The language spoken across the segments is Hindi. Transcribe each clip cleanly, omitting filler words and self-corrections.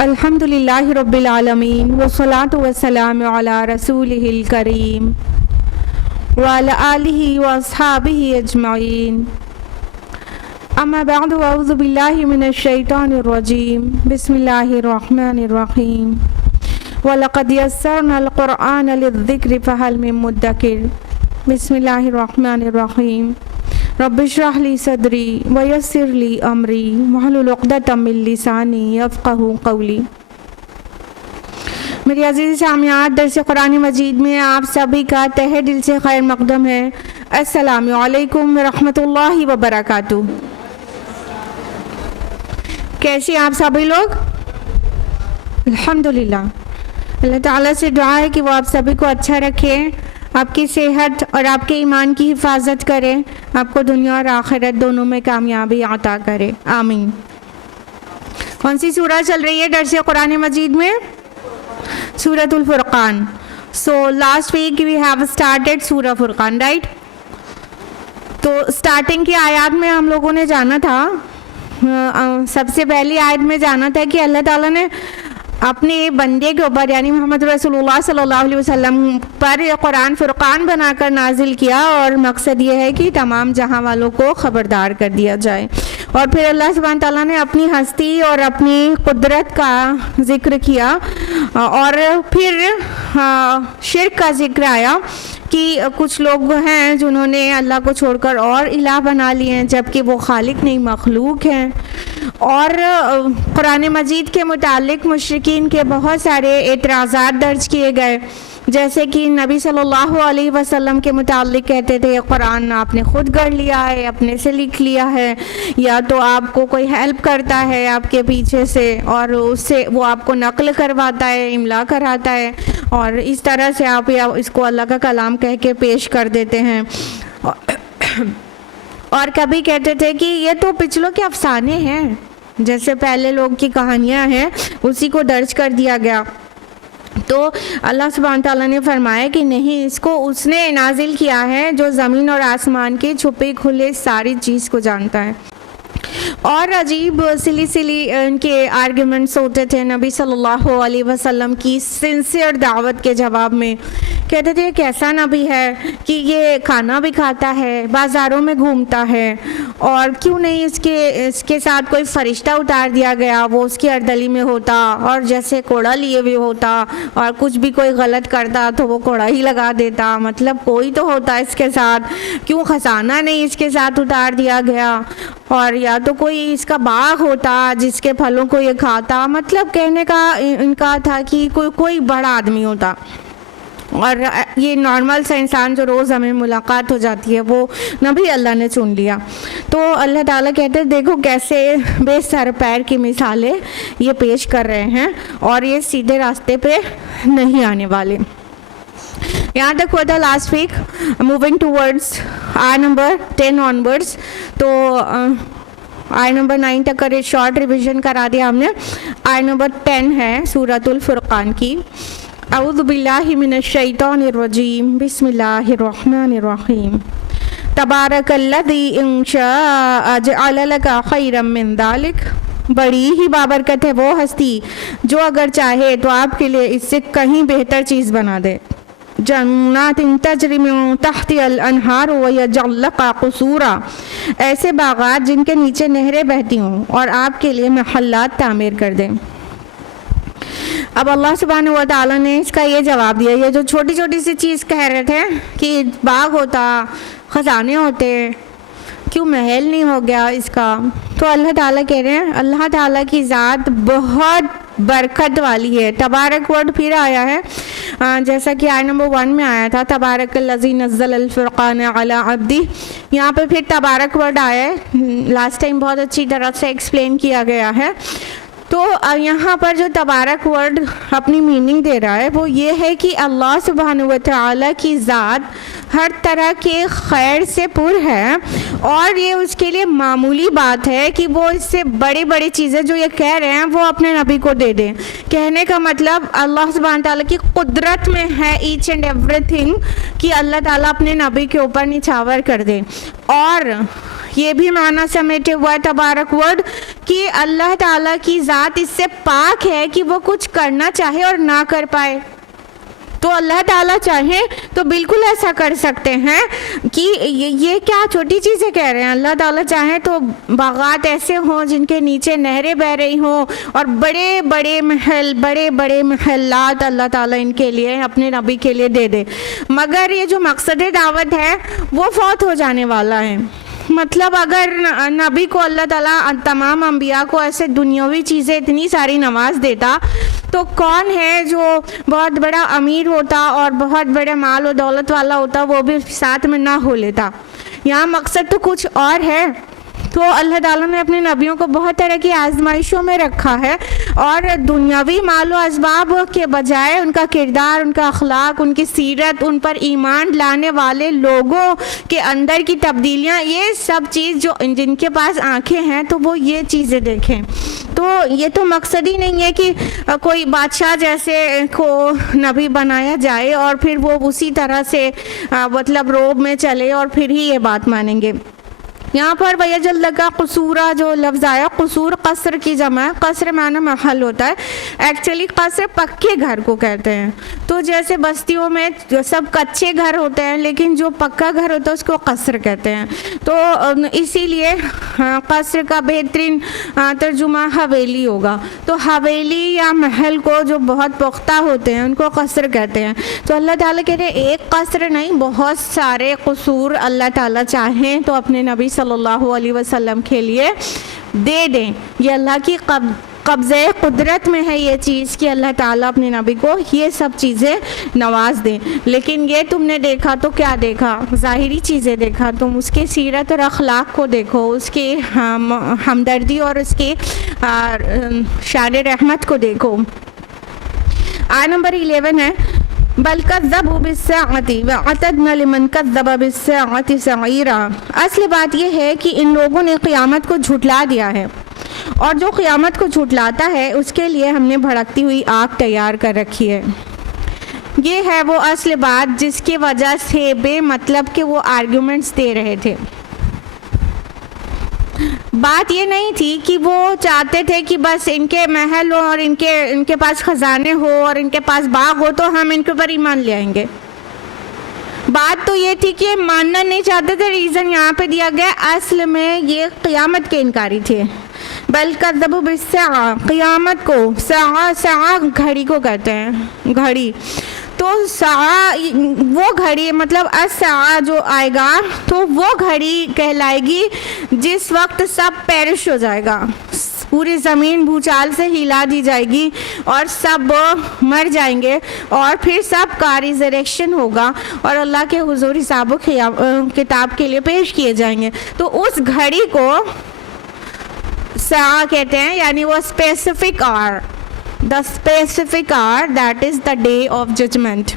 अल्हम्दुलिल्लाह रब्बिल आलमीन वस्सलातु वस्सलामु अला रसूलिहिल करीम व अला आलिहि व अस्हाबिहि अजमईन। अम्मा बअद अऊज़ु बिल्लाहि मिनश शैतानिर रजीम। बिस्मिल्लाहिर रहमानिर रहीम। व लक़द यस्सरनल क़ुरआन लिज़्ज़िक्रि फ़हल मिन मुद्दकिर। बिस्मिल्लाहिर रहमानिर रहीम। रब्बिश्रह ली सदरी व यस्सिर ली अमरी वहलुल उक़दतम मिन लिसानी यफ़क़हू क़ौली। मेरी अज़ीज़ सामियात, दर्स कुरान मजीद में आप सभी का तहे दिल से खैर मक़दम है। अस्सलामु अलैकुम व रहमतुल्लाहि व बरकातुहू। कैसे आप सभी लोग? अल्हम्दुलिल्लाह। अल्लाह ताला से दुआ है कि वो आप सभी को अच्छा रखे, आपकी सेहत और आपके ईमान की हिफाजत करे, आपको दुनिया और आखिरत दोनों में कामयाबी अता करे, आमीन। कौन सी सूरह चल रही है दर्स कुरान मजीद में? सूरतुल फुरकान। So last week we have started surah Furqan, right? तो स्टार्टिंग की आयत में हम लोगों ने जाना था, सबसे पहली आयत में जाना था कि अल्लाह ताला ने अपने बंदे के ऊपर यानी मोहम्मद रसूलुल्लाह सल्लल्लाहु अलैहि वसल्लम पर कुरान फुरकान बनाकर नाजिल किया और मकसद ये है कि तमाम जहां वालों को ख़बरदार कर दिया जाए। और फिर अल्लाह सुब्हान तआला ने अपनी हस्ती और अपनी कुदरत का ज़िक्र किया और फिर शिर्क का ज़िक्र आया कि कुछ लोग हैं जिन्होंने अल्लाह को छोड़कर और इलाह बना लिए हैं जबकि वो खालिक नहीं मखलूक हैं। और कुरान मजीद के मुतालिक मुशरिकीन के बहुत सारे एतराज़ात दर्ज किए गए, जैसे कि नबी सल्लल्लाहु अलैहि वसल्लम के मुतालिक कहते थे कुरान आपने ख़ुद गढ़ लिया है, अपने से लिख लिया है, या तो आपको कोई हेल्प करता है आपके पीछे से और उससे वो आपको नकल करवाता है, इमला कराता है और इस तरह से आप या इसको अल्लाह का कलाम कह के पेश कर देते हैं। और कभी कहते थे कि ये तो पिछलों के अफसाने हैं, जैसे पहले लोग की कहानियाँ हैं उसी को दर्ज कर दिया गया। तो अल्लाह सुब्हान तआला ने फरमाया कि नहीं, इसको उसने नाजिल किया है जो ज़मीन और आसमान के छुपे खुले सारी चीज़ को जानता है। और अजीब सिली इनके आर्ग्यूमेंट्स होते थे नबी सल्लल्लाहु अलैहि वसल्लम की सिंसियर दावत के जवाब में। कहते थे कैसा नबी है कि ये खाना भी खाता है, बाज़ारों में घूमता है, और क्यों नहीं इसके साथ कोई फ़रिश्ता उतार दिया गया, वो उसकी अर्दली में होता और जैसे कोड़ा लिए हुए होता और कुछ भी कोई गलत करता तो वो कोड़ा ही लगा देता, मतलब कोई तो होता इसके साथ, क्यों खजाना नहीं इसके साथ उतार दिया गया, और या तो कोई इसका बाग होता जिसके फलों को ये खाता। मतलब कहने का इनका था कि कोई बड़ा आदमी होता और ये नॉर्मल सा इंसान जो रोज़ हमें मुलाकात हो जाती है वो नबी अल्लाह ने चुन लिया। तो अल्लाह ताला कहते हैं देखो कैसे बेसर पैर की मिसालें ये पेश कर रहे हैं और ये सीधे रास्ते पे नहीं आने वाले। यहाँ तक हुआ था लास्ट वीक। मूविंग टूवर्ड्स आय नंबर 10 ऑनवर्ड्स, तो आय नंबर 9 तक का शॉर्ट रिविज़न करा दिया हमने। आय नंबर 10 है सूरतुल फुरकान की। अऊज़ु बिल्लाहि मिनश शैतानिर रजीम। बिस्मिल्लाहिर रहमानिर रहीम। तबारकल्लज़ी इन शाअ जअल लका खैरम मिन ज़ालिक। बड़ी ही बाबरकत है वो हस्ती जो अगर चाहे तो आपके लिए इससे कहीं बेहतर चीज़ बना दे। जन्नातिन तजरी मिन तहतिल अनहार व यजअल लका क़ुसूरा। ऐसे बागात जिनके नीचे नहरें बहती हों और आपके लिए महल्लात तामीर कर दें। अब अल्लाह सुब्हानहू व तआला ने इसका ये जवाब दिया, ये जो छोटी छोटी सी चीज़ कह रहे थे कि बाग होता, ख़जाने होते, क्यों महल नहीं हो गया इसका, तो अल्लाह ताला कह रहे हैं अल्लाह ताला की ज़ात बहुत बरकत वाली है। तबारक वर्ड फिर आया है जैसा कि आयत नंबर 1 में आया था, तबारकल्लज़ी नज़्ज़ल फ़ुरक़ान अला अब्दी। यहाँ पे फिर तबारक वर्ड आया है, लास्ट टाइम बहुत अच्छी तरह से एक्सप्लेन किया गया है। तो यहाँ पर जो तबारक वर्ड अपनी मीनिंग दे रहा है वो ये है कि अल्लाह सुब्हानहू व तआला की ज़ात हर तरह के खैर से पुर है, और ये उसके लिए मामूली बात है कि वो इससे बड़ी बड़ी चीज़ें जो ये कह रहे हैं वो अपने नबी को दे दें। कहने का मतलब अल्लाह सुब्हानहू व तआला की कुदरत में है ईच एंड एवरीथिंग कि अल्लाह ताला अपने नबी के ऊपर निछावर कर दे। और ये भी माना समेटे हुआ है तबारक वर्ड कि अल्लाह ताला की ज़ात इससे पाक है कि वो कुछ करना चाहे और ना कर पाए। तो अल्लाह ताला चाहे तो बिल्कुल ऐसा कर सकते हैं कि ये क्या छोटी चीज़ें कह रहे हैं। अल्लाह ताला चाहे तो बागात ऐसे हों जिनके नीचे नहरें बह रही हों, और बड़े बड़े महल, बड़े बड़े महलात अल्लाह ताला इनके लिए, अपने नबी के लिए दे दे। मगर ये जो मकसद दावत है वो फौत हो जाने वाला है। मतलब अगर नबी को अल्लाह ताला तमाम अंबिया को ऐसे दुनियावी चीज़ें इतनी सारी नवाज देता, तो कौन है जो बहुत बड़ा अमीर होता और बहुत बड़े माल और दौलत वाला होता वो भी साथ में ना हो लेता। यहाँ मकसद तो कुछ और है। तो अल्लाह ताला ने अपने नबियों को बहुत तरह की आजमाइशों में रखा है, और दुनियावी मालो असबाब के बजाय उनका किरदार, उनका अखलाक, उनकी सीरत, उन पर ईमान लाने वाले लोगों के अंदर की तब्दीलियाँ, ये सब चीज़ जो जिनके पास आंखें हैं तो वो ये चीज़ें देखें। तो ये तो मकसद ही नहीं है कि कोई बादशाह जैसे को नबी बनाया जाए और फिर वो उसी तरह से मतलब रोब में चले और फिर ही ये बात मानेंगे। यहाँ पर वयजल का कसूरा जो लफ्ज़ आया, कसूर कसर की जमा है। कसर माना महल होता है। एक्चुअली कसर पक्के घर को कहते हैं। तो जैसे बस्तियों में जो सब कच्चे घर होते हैं, लेकिन जो पक्का घर होता है उसको कसर कहते हैं। तो इसीलिए कसर का बेहतरीन तर्जुमा हवेली होगा। तो हवेली या महल को जो बहुत पुख्ता होते हैं उनको कसर कहते हैं। तो अल्लाह ताला कह रहे एक कसर नहीं, बहुत सारे कसूर अल्लाह ताला चाहें तो अपने नबी सल्लल्लाहु अलैहि वसल्लम के लिए दे दें। ये अल्लाह की कब्ज़े कुदरत में है ये चीज़ कि अल्लाह ताला अपने नबी को ये सब चीज़ें नवाज दें। लेकिन ये तुमने देखा तो क्या देखा? ज़ाहिरी चीज़ें देखा। तुम उसके सीरत और अखलाक को देखो, उसके हमदर्दी और उसके शान रहमत को देखो। आयत नंबर 11 है, बल कज़्ज़बू बिस्साअति व अतदना लिमन कज़्ज़ब बिस्साअति सईरा। असली बात यह है कि इन लोगों ने क़यामत को झुठला दिया है, और जो क़यामत को झुठलाता है उसके लिए हमने भड़कती हुई आग तैयार कर रखी है। ये है वो असल बात जिसकी वजह से बेमतलब के वो आर्ग्यूमेंट्स दे रहे थे। बात ये नहीं थी कि वो चाहते थे कि बस इनके महल हो और इनके पास ख़जाने हो और इनके पास बाग हो तो हम इनके ऊपर ईमान ले आएंगे। बात तो ये थी कि मानना नहीं चाहते थे। रीज़न यहाँ पे दिया गया, असल में ये क़यामत के इनकारी थे। बल कज़्ज़बू बिस्साअ, क़यामत को, साअ घड़ी को कहते हैं, घड़ी। तो साआ वो घड़ी मतलब अस्साअ जो आएगा तो वो घड़ी कहलाएगी जिस वक्त सब पेरिश हो जाएगा, पूरी ज़मीन भूचाल से हिला दी जाएगी और सब मर जाएंगे, और फिर सब का रिज़रेक्शन होगा और अल्लाह के हुज़ूर हिसाब किताब के लिए पेश किए जाएंगे। तो उस घड़ी को साआ कहते हैं, यानी वो specific hour, the specific hour that is the day of judgement.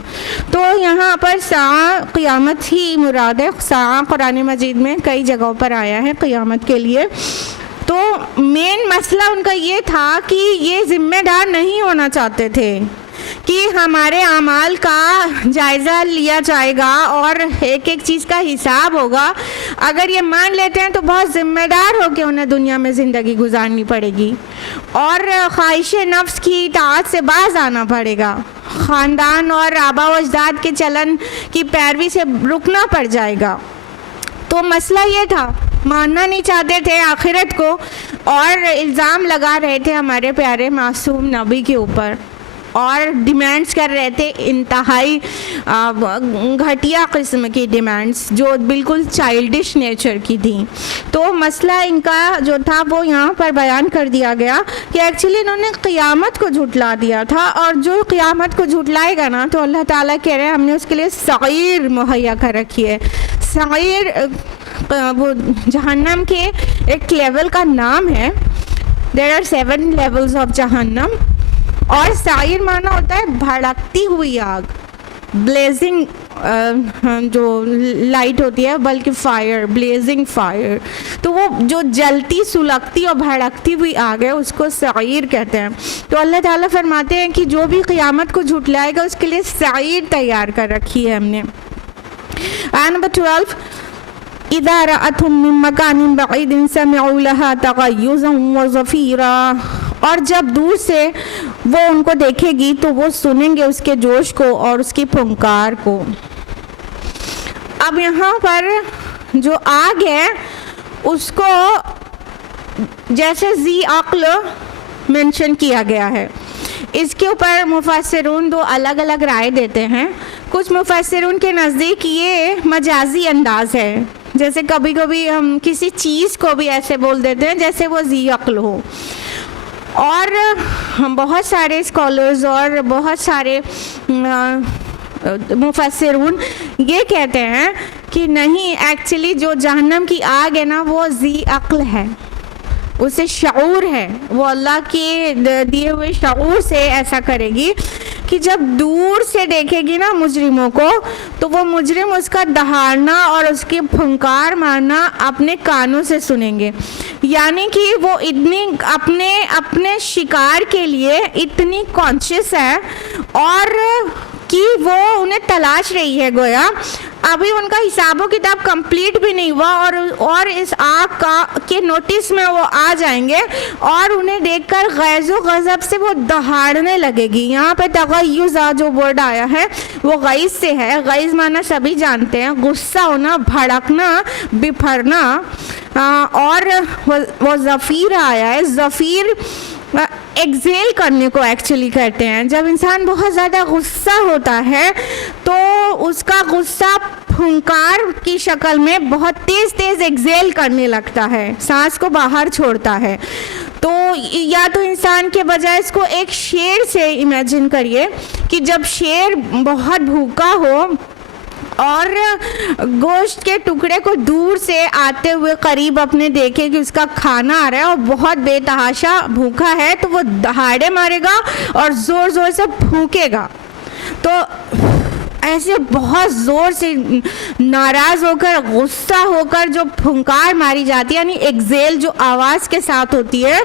तो यहाँ पर साआ क़यामत ही मुराद है। साआ कुरान मजीद में कई जगहों पर आया है क़यामत के लिए। तो मेन मसला उनका ये था कि ये ज़िम्मेदार नहीं होना चाहते थे कि हमारे अमाल का जायज़ा लिया जाएगा और एक एक चीज़ का हिसाब होगा। अगर ये मान लेते हैं तो बहुत ज़िम्मेदार होकर उन्हें दुनिया में ज़िंदगी गुजारनी पड़ेगी और ख्वाहिश नफ्स की इताअत से बाज आना पड़ेगा। ख़ानदान और आबा व अजदाद के चलन की पैरवी से रुकना पड़ जाएगा। तो मसला ये था, मानना नहीं चाहते थे आखिरत को और इल्ज़ाम लगा रहे थे हमारे प्यारे मासूम नबी के ऊपर। और डिमांड्स कर रहे थे, इंतहाई घटिया किस्म की डिमांड्स जो बिल्कुल चाइल्डिश नेचर की थी। तो मसला इनका जो था वो यहाँ पर बयान कर दिया गया कि एक्चुअली इन्होंने क़ियामत को झुटला दिया था, और जो क़ियामत को झुटलाएगा ना तो अल्लाह ताला कह रहे हैं हमने उसके लिए सग़ीर मुहैया कर रखी है। सग़ीर वो जहन्नम के एक लेवल का नाम है। देयर आर 7 लेवल्स ऑफ जहन्नम, और सग़ीर माना होता है भड़कती हुई आग, ब्लेजिंग जो लाइट होती है, बल्कि फायर, ब्लेजिंग फायर। तो वो जो जलती सुलगती और भड़कती हुई आग है उसको सग़ीर कहते हैं। तो अल्लाह ताला फरमाते हैं कि जो भी क़ियामत को झुटलाएगा उसके लिए सग़ीर तैयार कर रखी है हमने। आयत नंबर 12, इज़ा रअतहुम मिन मकानिन बईदिन समिअू लहा तग़य्युज़न व ज़फ़ीरा, और जब दूर से वो उनको देखेगी तो वो सुनेंगे उसके जोश को और उसकी फुंकार को। अब यहाँ पर जो आग है उसको जैसे ज़ी अक्ल मेंशन किया गया है, इसके ऊपर मुफस्सिरून 2 अलग अलग राय देते हैं। कुछ मुफस्सिरून के नज़दीक ये मजाजी अंदाज़ है, जैसे कभी कभी हम किसी चीज़ को भी ऐसे बोल देते हैं जैसे वो ज़ी अक्ल हो। और बहुत सारे स्कॉलर्स और बहुत सारे मुफस्सिरून ये कहते हैं कि नहीं, एक्चुअली जो जहन्नम की आग है ना वो ज़ी अक्ल है, उसे शऊर है, वो अल्लाह के दिए हुए शऊर से ऐसा करेगी कि जब दूर से देखेगी ना मुजरिमों को तो वो मुजरिम उसका दहाड़ना और उसकी फुंकार मारना अपने कानों से सुनेंगे। यानी कि वो इतनी अपने शिकार के लिए इतनी कॉन्शियस है और कि वो उन्हें तलाश रही है, गोया अभी उनका हिसाबो किताब कंप्लीट भी नहीं हुआ और इस आग के नोटिस में वो आ जाएंगे और उन्हें देखकर गैज़ो गज़ब से वो दहाड़ने लगेगी। यहाँ पे तग़य्युज़ा जो वर्ड आया है वो गैज़ से है। गैज़ माना सभी जानते हैं, गुस्सा होना, भड़कना, बिफरना। और वो ज़फ़ीर आया है, ज़फ़ीर एक्सेल करने को एक्चुअली कहते हैं। जब इंसान बहुत ज़्यादा गुस्सा होता है तो उसका गुस्सा फुंकार की शक्ल में बहुत तेज़ तेज़ एक्सेल करने लगता है, सांस को बाहर छोड़ता है। तो या तो इंसान के बजाय इसको एक शेर से इमेजिन करिए कि जब शेर बहुत भूखा हो और गोश्त के टुकड़े को दूर से आते हुए करीब अपने देखे कि उसका खाना आ रहा है और बहुत बेतहाशा भूखा है, तो वो दहाड़े मारेगा और ज़ोर ज़ोर से फूकेगा। तो ऐसे बहुत ज़ोर से नाराज़ होकर, गुस्सा होकर जो फुंकार मारी जाती है, यानी एक्सेल जो आवाज़ के साथ होती है,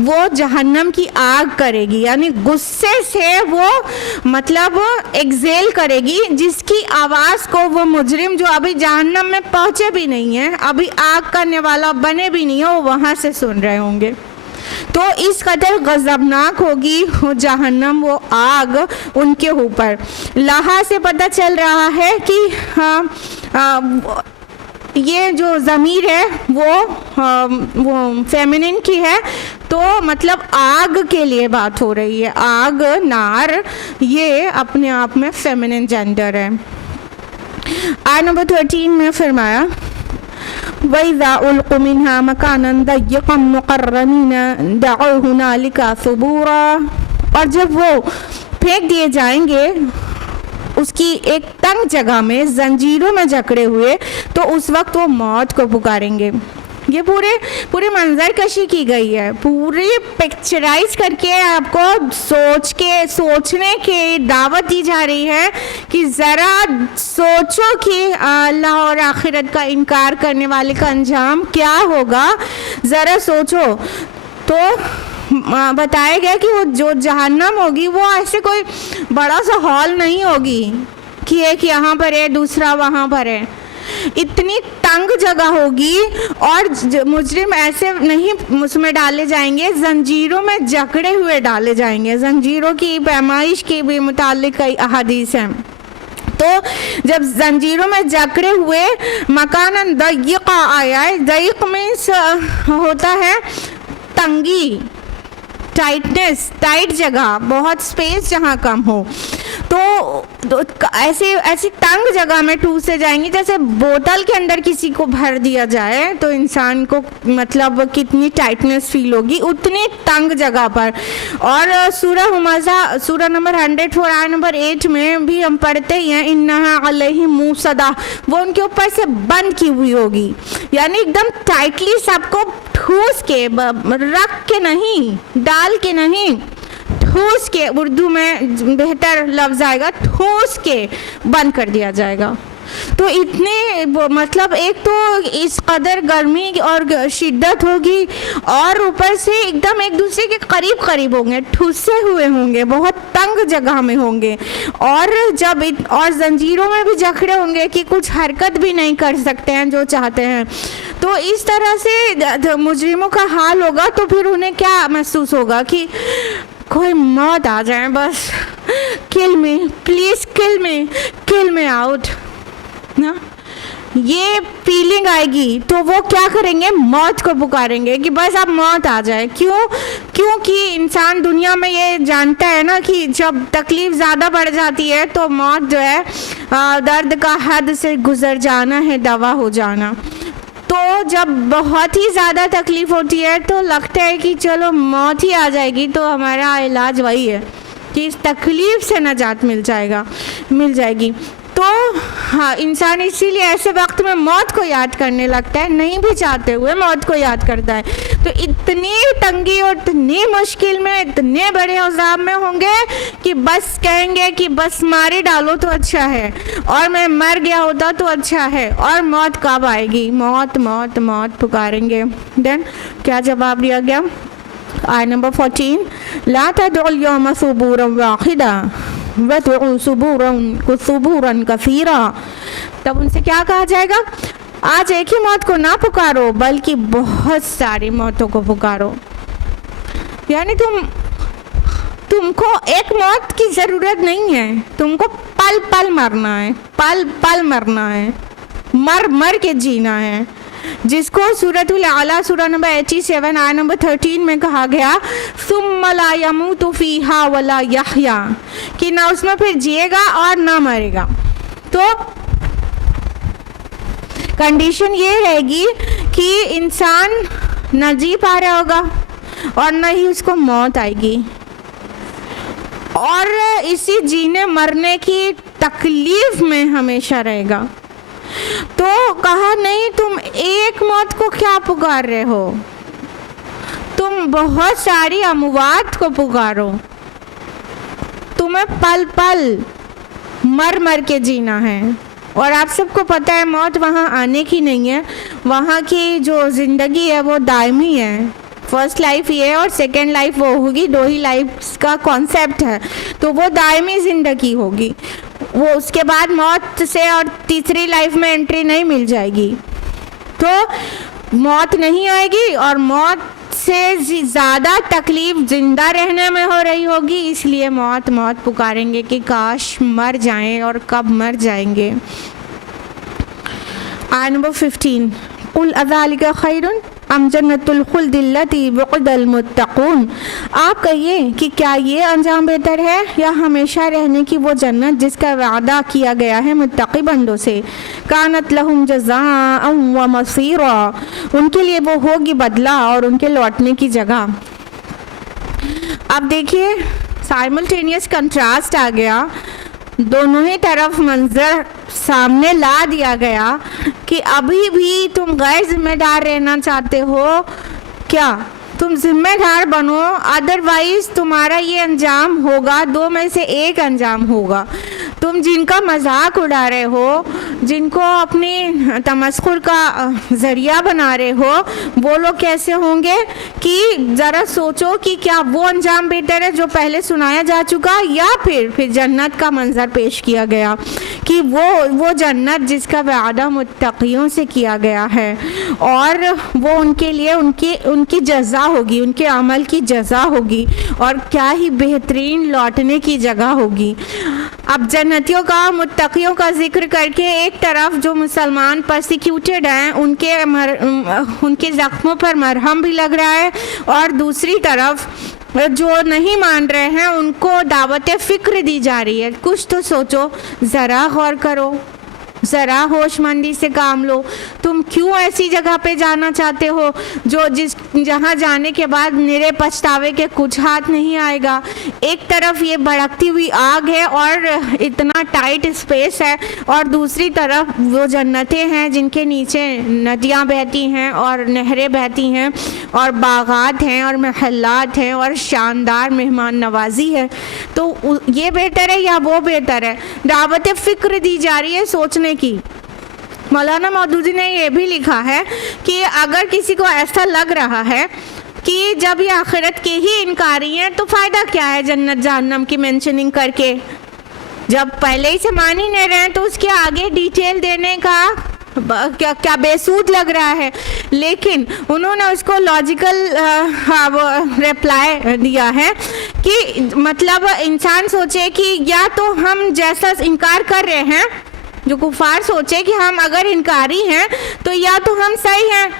वो जहन्नम की आग करेगी। यानी गुस्से से वो मतलब एक्सेल करेगी, जिसकी आवाज़ को वो मुजरिम जो अभी जहन्नम में पहुँचे भी नहीं है, अभी आग करने वाला बने भी नहीं है, वो वहाँ से सुन रहे होंगे। तो इस कदर गज़बनाक होगी वो जहन्नम, वो आग उनके ऊपर। लहा से पता चल रहा है कि ये जो ज़मीर है वो फेमिनिन की है, तो मतलब आग के लिए बात हो रही है। आग, नार, ये अपने आप में फेमिनिन जेंडर है। आयत नंबर 13 में फरमाया वइज़ा उल्क़ू मिन्हा मकानन दय्यक़न मुक़र्रनीन दअू हुनालिका सुबूरा, और जब वो फेंक दिए जाएंगे उसकी एक तंग जगह में, जंजीरों में जकड़े हुए, तो उस वक्त वो मौत को पुकारेंगे। ये पूरे मंजर कशी की गई है, पूरी पिक्चराइज करके आपको सोचने की दावत दी जा रही है कि ज़रा सोचो कि अल्लाह और आखिरत का इनकार करने वाले का अंजाम क्या होगा, ज़रा सोचो। तो बताया गया कि वो जो जहन्नम होगी वो ऐसे कोई बड़ा सा हॉल नहीं होगी कि एक यहाँ पर है दूसरा वहाँ पर है, इतनी तंग जगह होगी और मुजरिम ऐसे नहीं उसमें डाले जाएंगे, जंजीरों में जकड़े हुए डाले जाएंगे। जंजीरों की पैमाइश के भी मुतालिक कई अहादीस हैं। तो जब जंजीरों में जकड़े हुए, मकानन दय्यक़ा आया है, दय्यक़ मीन्स होता है तंगी, टाइट जगह, बहुत स्पेस जहाँ कम हो, तो ऐसी तंग जगह में ठूस से जाएंगी जैसे बोतल के अंदर किसी को भर दिया जाए तो इंसान को मतलब कितनी टाइटनेस फील होगी, उतनी तंग जगह पर। और सूरह हुमज़ा सूरह नंबर 104 आयत नंबर 8 में भी हम पढ़ते ही हैं, इन्नहा अलैहिम मूसदा, वो उनके ऊपर से बंद की हुई होगी, यानी एकदम टाइटली सबको ठूस के रख के नहीं, डाल के नहीं, ठूस के, उर्दू में बेहतर लफ्ज़ आएगा, ठूस के बंद कर दिया जाएगा। तो इतने मतलब एक तो इस कदर गर्मी और शिद्दत होगी और ऊपर से एकदम एक दूसरे के करीब करीब होंगे, ठूसे हुए होंगे, बहुत तंग जगह में होंगे और और जंजीरों में भी जकड़े होंगे कि कुछ हरकत भी नहीं कर सकते हैं जो चाहते हैं। तो इस तरह से मुजरिमों का हाल होगा। तो फिर उन्हें क्या महसूस होगा कि कोई मौत आ जाए, बस किल me please, kill me out ना, ये फीलिंग आएगी। तो वो क्या करेंगे, मौत को पुकारेंगे कि बस अब मौत आ जाए। क्योंकि इंसान दुनिया में ये जानता है ना कि जब तकलीफ़ ज़्यादा बढ़ जाती है तो मौत जो है दर्द का हद से गुज़र जाना है, दवा हो जाना। तो जब बहुत ही ज़्यादा तकलीफ़ होती है तो लगता है कि चलो मौत ही आ जाएगी तो हमारा इलाज वही है कि इस तकलीफ़ से निजात मिल जाएगी। तो हाँ, इंसान इसीलिए ऐसे वक्त में मौत को याद करने लगता है, नहीं भी चाहते हुए मौत को याद करता है। तो इतनी तंगी और इतनी मुश्किल में, इतने बड़े अज़ाब में होंगे कि बस कहेंगे कि बस मारे डालो तो अच्छा है, और मैं मर गया होता तो अच्छा है, और मौत कब आएगी, मौत मौत मौत पुकारेंगे। देन क्या जवाब दिया गया, आयत नंबर 14, ला तदउल यौम सुबूरन वाहिदा वदउ सुबूरन कसीरा। तब उनसे क्या कहा जाएगा, आज एक ही मौत को ना पुकारो बल्कि बहुत सारी मौतों को पुकारो। यानी तुमको एक मौत की ज़रूरत नहीं है, तुमको पल पल मरना है, पल पल मरना है, मर के जीना है, जिसको सूरतुल आला सूरह नंबर 87 आयत नंबर 13 में कहा गया, सुम्मा ला यमूतु फीहा वला यहया, कि ना उसमें फिर जिएगा और ना मरेगा। तो कंडीशन ये रहेगी कि इंसान न जी पा रहा होगा और न ही उसको मौत आएगी, और इसी जीने मरने की तकलीफ में हमेशा रहेगा। तो कहा नहीं, तुम एक मौत को क्या पुकार रहे हो, तुम बहुत सारी अमवात को पुकारो, तुम्हें पल पल मर के जीना है। और आप सबको पता है मौत वहाँ आने की नहीं है, वहाँ की जो ज़िंदगी है वो दायमी है। फर्स्ट लाइफ ये है और सेकेंड लाइफ वो होगी, 2 ही लाइफ का कॉन्सेप्ट है, तो वो दायमी ज़िंदगी होगी। वो उसके बाद मौत से और तीसरी लाइफ में एंट्री नहीं मिल जाएगी। तो मौत नहीं आएगी और मौत से ज़्यादा तकलीफ जिंदा रहने में हो रही होगी, इसलिए मौत मौत पुकारेंगे कि काश मर जाएं, और कब मर जाएंगे। आयत नंबर 15, कुल अज़ालिका खैरुन अम जन्नतुल खुल्दिल्लती वुक़िदल मुत्तक़ून। आप कहिए कि क्या ये अंजाम बेहतर है या हमेशा रहने की वो जन्नत जिसका वादा किया गया है मुत्तक़ी बंदों से। कानत लहुम जज़ाअन व मसीरा, उनके लिए वो होगी बदला और उनके लौटने की जगह। अब देखिए साइमल्टेनियस कंट्रास्ट आ गया, दोनों ही तरफ मंजर सामने ला दिया गया कि अभी भी तुम गैर जिम्मेदार रहना चाहते हो क्या, तुम जिम्मेदार बनो, अदरवाइज तुम्हारा ये अंजाम होगा, 2 में से एक अंजाम होगा। तुम जिनका मजाक उड़ा रहे हो, जिनको अपनी तमस्खुर का ज़रिया बना रहे हो, वो लोग कैसे होंगे कि ज़रा सोचो कि क्या वो अंजाम बेहतर है जो पहले सुनाया जा चुका, या फिर जन्नत का मंजर पेश किया गया कि वो जन्नत जिसका वादा मुत्तक़ियों से किया गया है, और वो उनके लिए उनकी जज़ा होगी, उनके अमल की जज़ा होगी, और क्या ही बेहतरीन लौटने की जगह होगी। अब जन्नतियों का, मुत्तक़ियों का जिक्र करके एक तरफ जो मुसलमान परसिक्यूटेड हैं उनके ज़ख्मों पर मरहम भी लग रहा है, और दूसरी तरफ जो नहीं मान रहे हैं उनको दावत फ़िक्र दी जा रही है। कुछ तो सोचो, ज़रा गौर करो, ज़रा होशमंदी से काम लो। तुम क्यों ऐसी जगह पे जाना चाहते हो जहाँ जाने के बाद निरे पछतावे के कुछ हाथ नहीं आएगा। एक तरफ ये भड़कती हुई आग है और इतना टाइट स्पेस है, और दूसरी तरफ वो जन्नतें हैं जिनके नीचे नदियाँ बहती हैं और नहरें बहती हैं और बागात हैं और महल्लात हैं और शानदार मेहमान नवाजी है। तो ये बेहतर है या वो बेहतर है? दावत फ़िक्र दी जा रही है सोचने की। मौलाना मौदूदी ने ये भी लिखा है कि अगर किसी को ऐसा लग रहा है कि जब ये आखिरत के ही इनकारी हैं तो फ़ायदा क्या है जन्नत जहन्नम की मेंशनिंग करके, जब पहले ही से मान ही नहीं रहे हैं तो उसके आगे डिटेल देने का क्या बेसूद लग रहा है। लेकिन उन्होंने उसको लॉजिकल रिप्लाई दिया है कि मतलब इंसान सोचे कि या तो हम जैसा इनकार कर रहे हैं, जो कुफार सोचे कि हम अगर इनकारी हैं तो या तो हम सही हैं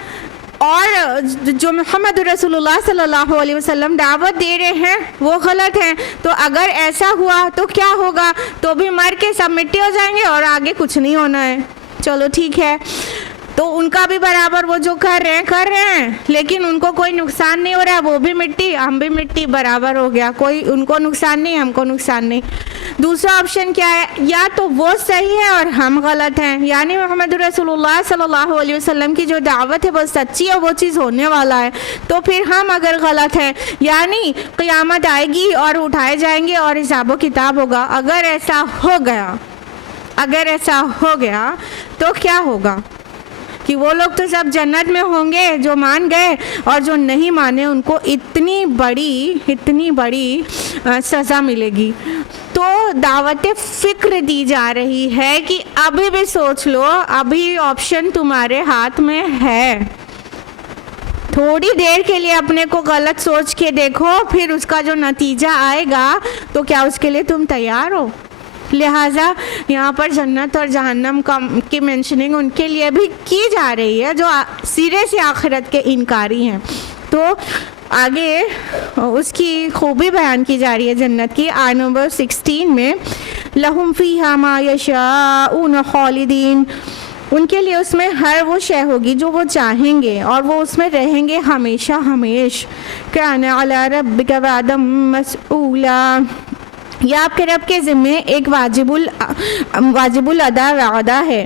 और जो मोहम्मद रसूलुल्लाह सल्लल्लाहु अलैहि वसल्लम दावत दे रहे हैं वो गलत हैं। तो अगर ऐसा हुआ तो क्या होगा? तो भी मर के सब मिट्टी हो जाएंगे और आगे कुछ नहीं होना है। चलो ठीक है, तो उनका भी बराबर वो जो कर रहे हैं, लेकिन उनको कोई नुकसान नहीं हो रहा है। वो भी मिट्टी, हम भी मिट्टी, बराबर हो गया, कोई उनको नुकसान नहीं, हमको नुकसान नहीं। दूसरा ऑप्शन क्या है? या तो वो सही है और हम गलत हैं, यानी मोहम्मद रसूलुल्लाह सल्लल्लाहु अलैहि वसल्लम की जो दावत है वो सच्ची है, वो चीज़ होने वाला है। तो फिर हम अगर गलत हैं, यानी क़यामत आएगी और उठाए जाएंगे और हिसाब किताब होगा। अगर ऐसा हो गया तो क्या होगा कि वो लोग तो सब जन्नत में होंगे जो मान गए, और जो नहीं माने उनको इतनी बड़ी सज़ा मिलेगी। तो दावत फ़िक्र दी जा रही है कि अभी भी सोच लो, अभी ऑप्शन तुम्हारे हाथ में है। थोड़ी देर के लिए अपने को गलत सोच के देखो, फिर उसका जो नतीजा आएगा तो क्या उसके लिए तुम तैयार हो? लिहाजा यहाँ पर जन्नत और जहन्नम की मेंशनिंग उनके लिए भी की जा रही है जो सिरे से आखिरत के इनकारी हैं। तो आगे उसकी खूबी बयान की जा रही है जन्नत की। आयत नंबर 16 में लहुम फ़ीहा मा यशाऊन खालिदीन, उनके लिए उसमें हर वो शय होगी जो वो चाहेंगे और वो उसमें रहेंगे हमेशा हमेश। काना अला रब्बिका वअदम मसऊला, यह आपके रब के ज़िम्मे एक वाजिबुल अदा वादा है।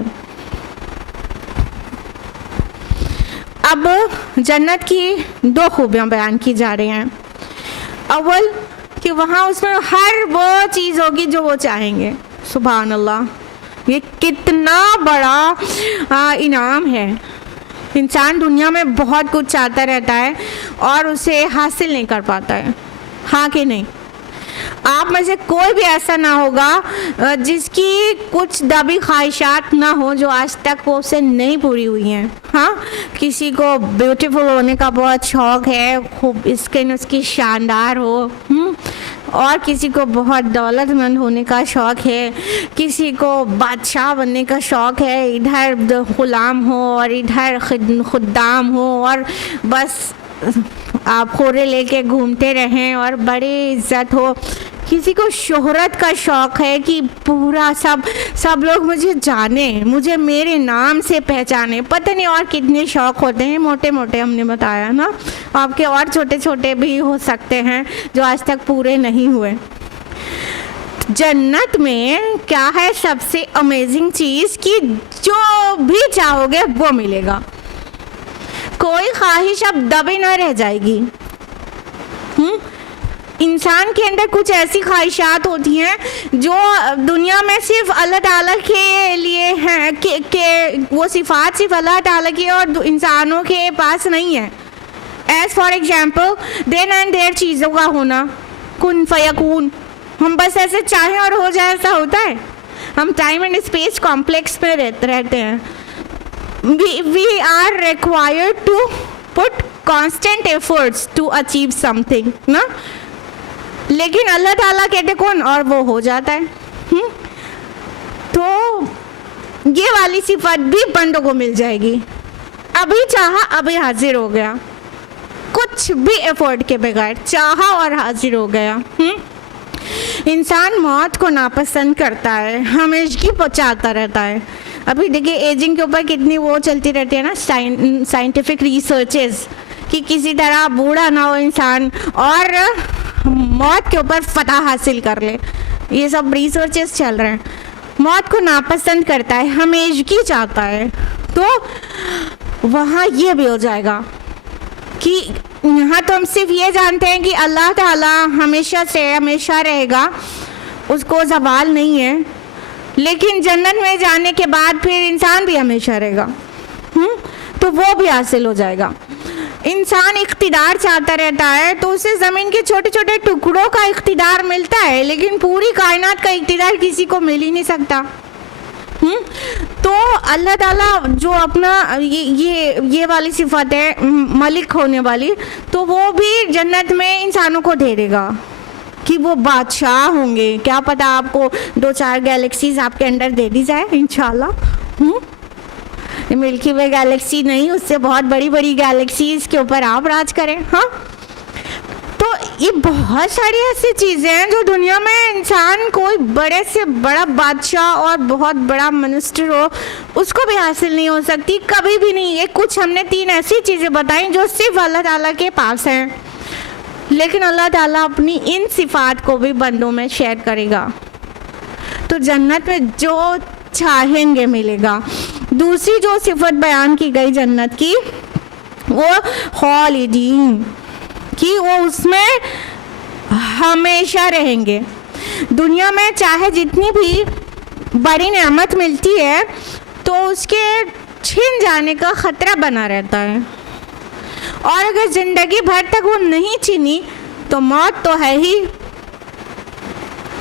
अब जन्नत की दो खूबियाँ बयान की जा रही हैं। अव्वल कि वहाँ उसमें हर वो चीज़ होगी जो वो चाहेंगे। सुभान अल्लाह, ये कितना बड़ा इनाम है। इंसान दुनिया में बहुत कुछ चाहता रहता है और उसे हासिल नहीं कर पाता है, हाँ कि नहीं? आप में से कोई भी ऐसा ना होगा जिसकी कुछ दबी ख्वाहिशात ना हो जो आज तक वो उससे नहीं पूरी हुई हैं। हाँ, किसी को ब्यूटीफुल होने का बहुत शौक़ है, खूब स्किन उसकी शानदार हो, और किसी को बहुत दौलतमंद होने का शौक़ है, किसी को बादशाह बनने का शौक़ है, इधर ग़ुलाम हो और इधर खुद्दाम हो और बस आप खोरे लेके घूमते रहें और बड़ी इज्जत हो। किसी को शोहरत का शौक़ है कि पूरा सब लोग मुझे जाने, मुझे मेरे नाम से पहचाने। पता नहीं और कितने शौक़ होते हैं, मोटे मोटे हमने बताया ना, आपके और छोटे छोटे भी हो सकते हैं जो आज तक पूरे नहीं हुए। जन्नत में क्या है सबसे अमेजिंग चीज़ कि जो भी चाहोगे वो मिलेगा, कोई ख्वाहिश अब दबी ना रह जाएगी। इंसान के अंदर कुछ ऐसी ख्वाहिशात होती हैं जो दुनिया में सिर्फ अल्लाह ताला के लिए हैं, के वो सिफ़ात सिर्फ अल्लाह ताला की और इंसानों के पास नहीं है। As for example then and there चीज़ों का होना, कुन फयकून। हम बस ऐसे चाहें और हो जाए ऐसा होता है? हम टाइम एंड स्पेस कॉम्प्लेक्स में रहते हैं। We are required to put constant efforts to achieve something, ना? लेकिन अल्लाह ताला कहते कौन, और वो हो जाता है। तो ये वाली सिफत भी बंदों को मिल जाएगी। अभी चाहा अभी हाजिर हो गया, कुछ भी एफर्ट के बगैर चाहा और हाजिर हो गया। इंसान मौत को नापसंद करता है, हमेशगी चाहता रहता है। अभी देखिए एजिंग के ऊपर कितनी वो चलती रहती है ना, साइंटिफिक रिसर्चेस, कि किसी तरह बूढ़ा ना हो इंसान और मौत के ऊपर फतह हासिल कर ले। ये सब रिसर्चेस चल रहे हैं। मौत को नापसंद करता है, हमेशगी चाहता है। तो वहाँ ये भी हो जाएगा कि यहाँ तो हम सिर्फ ये जानते हैं कि अल्लाह ताला हमेशा से हमेशा रहेगा, उसको ज़वाल नहीं है, लेकिन जन्नत में जाने के बाद फिर इंसान भी हमेशा रहेगा। तो वो भी हासिल हो जाएगा। इंसान इख्तिदार चाहता रहता है तो उसे ज़मीन के छोटे छोटे टुकड़ों का इख्तिदार मिलता है, लेकिन पूरी कायनात का इख्तिदार किसी को मिल ही नहीं सकता। तो अल्लाह ताला जो अपना ये वाली सिफत है मलिक होने वाली, तो वो भी जन्नत में इंसानों को दे देगा कि वो बादशाह होंगे। क्या पता आपको 2-4 गैलेक्सीज आपके अंदर दे दी जाए इंशाल्लाह। मिल्की वे गैलेक्सी नहीं, उससे बहुत बड़ी बड़ी गैलेक्सीज के ऊपर आप राज करें। हाँ, तो ये बहुत सारी ऐसी चीज़ें हैं जो दुनिया में इंसान कोई बड़े से बड़ा बादशाह और बहुत बड़ा मिनिस्टर हो उसको भी हासिल नहीं हो सकती, कभी भी नहीं। ये कुछ हमने 3 ऐसी चीज़ें बताई जो सिर्फ अल्लाह ताला के पास हैं, लेकिन अल्लाह ताला अपनी इन सिफात को भी बंदों में शेयर करेगा। तो जन्नत में जो चाहेंगे मिलेगा। दूसरी जो सिफत बयान की गई जन्नत की, वो खालिदीन, कि वो उसमें हमेशा रहेंगे। दुनिया में चाहे जितनी भी बड़ी नेमत मिलती है तो उसके छिन जाने का ख़तरा बना रहता है, और अगर ज़िंदगी भर तक वो नहीं छिनी तो मौत तो है ही,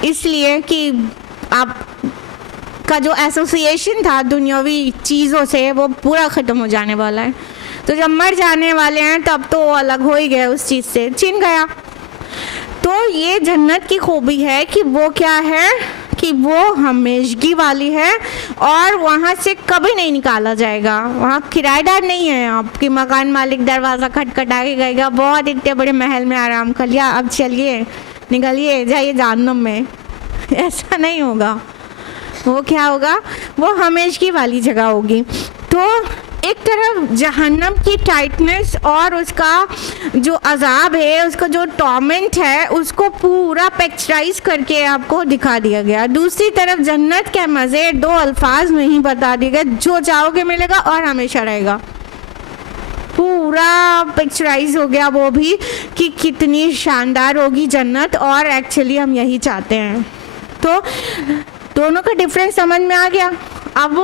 इसलिए कि आप का जो एसोसिएशन था दुनियावी चीज़ों से वो पूरा ख़त्म हो जाने वाला है। तो जब मर जाने वाले हैं तब तो वो अलग हो ही गए, उस चीज़ से छिन गया। तो ये जन्नत की खूबी है कि वो क्या है कि वो हमेशगी वाली है और वहाँ से कभी नहीं निकाला जाएगा। वहाँ किराएदार नहीं है आपकी, मकान मालिक दरवाज़ा खटखटा के गएगा, बहुत इतने बड़े महल में आराम कर लिया, अब चलिए निकलिए जाइए जहन्नम में, ऐसा नहीं होगा। वो क्या होगा, वो हमेशगी वाली जगह होगी। तो एक तरफ जहन्नम की टाइटनेस और उसका जो अजाब है, उसका जो टॉर्मेंट है, उसको पूरा पिक्चराइज करके आपको दिखा दिया गया। दूसरी तरफ जन्नत के मज़े 2 अल्फाज में ही बता दिए गए, जो चाहोगे मिलेगा और हमेशा रहेगा। पूरा पिक्चराइज हो गया वो भी कि कितनी शानदार होगी जन्नत, और एक्चुअली हम यही चाहते हैं। तो दोनों का डिफरेंस समझ में आ गया। अब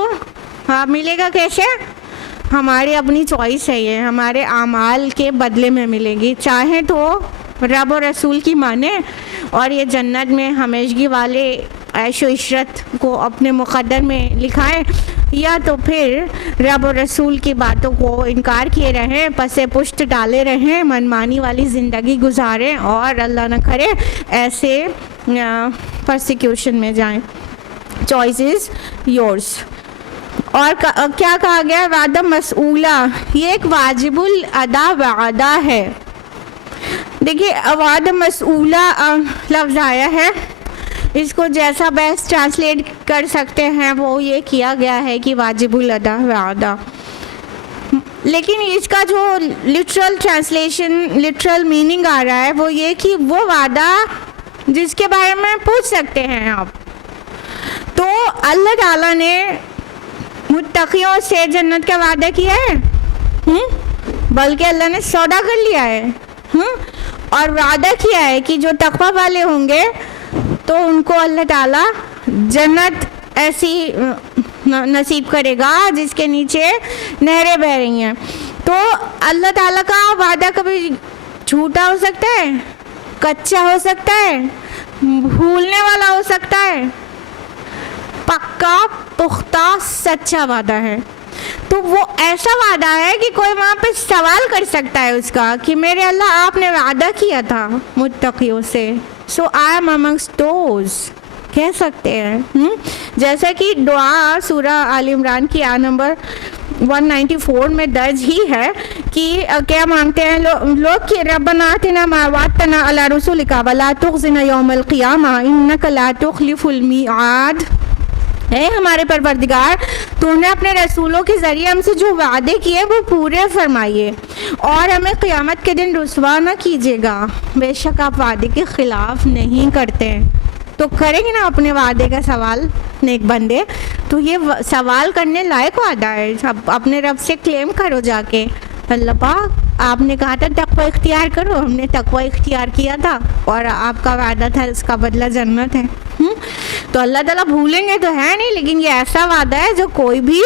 हाँ, मिलेगा कैसे, हमारी अपनी चॉइस है, ये हमारे आमाल के बदले में मिलेगी। चाहे तो रब और रसूल की माने और ये जन्नत में हमेशगी वाले ऐशो इशरत को अपने मुक़द्दर में लिखाएं, या तो फिर रब और रसूल की बातों को इनकार किए रहें, पसे पुष्ट डाले रहें, मनमानी वाली ज़िंदगी गुजारें और अल्लाह न करे ऐसे परसिक्यूशन में जाएं। Choice is yours. और क्या कहा गया, वादा मसूला, ये एक वाजिबुल अदा वादा है। देखिए वादा मसूला लफ्ज़ आया है, इसको जैसा बेस्ट ट्रांसलेट कर सकते हैं वो ये किया गया है कि वाजिबुल अदा वादा, लेकिन इसका जो लिटरल ट्रांसलेशन, लिटरल मीनिंग आ रहा है वो ये कि वो वादा जिसके बारे में पूछ सकते हैं आप। तो अल्लाह ताला ने मुत्तकियों से जन्नत का वादा किया है, बल्कि अल्लाह ने सौदा कर लिया है, और वादा किया है कि जो तक़वा वाले होंगे तो उनको अल्लाह ताला जन्नत ऐसी नसीब करेगा जिसके नीचे नहरें बह रही हैं। तो अल्लाह ताला का वादा कभी झूठा हो सकता है, कच्चा हो सकता है, भूलने वाला हो सकता है, पक्का पुख्ता सच्चा वादा है। तो वो ऐसा वादा है कि कोई वहाँ पे सवाल कर सकता है उसका कि मेरे अल्लाह आपने वादा किया था मुत्तकियों से, सो आई एम अमंग्स दोज, कह सकते हैं। जैसा कि दुआ सूरह आल इमरान की आयत नंबर 194 में दर्ज ही है कि क्या मांगते हैं लोग कि रब्बना आतिना मा वअदतना अला रसूलिका वला तुखज़िना यौमल क़ियामा इन्नका ला तुख़लिफ़ुल मिआद। है हमारे परवरदिगार, तूने अपने रसूलों के ज़रिए हमसे जो वादे किए वो पूरे फरमाइए और हमें क़यामत के दिन रुसवा न कीजिएगा। बेशक आप वादे के ख़िलाफ़ नहीं करते। तो करेंगे ना अपने वादे का सवाल नेक बंदे, तो ये सवाल करने लायक वादा है। सब अपने रब से क्लेम करो जाके, अल्लाह पाक आपने कहा था तक़वा इख्तियार करो, हमने तक़वा इख्तियार किया था और आपका वादा था इसका बदला जन्नत है। तो अल्लाह ताला भूलेंगे तो है नहीं, लेकिन ये ऐसा वादा है जो कोई भी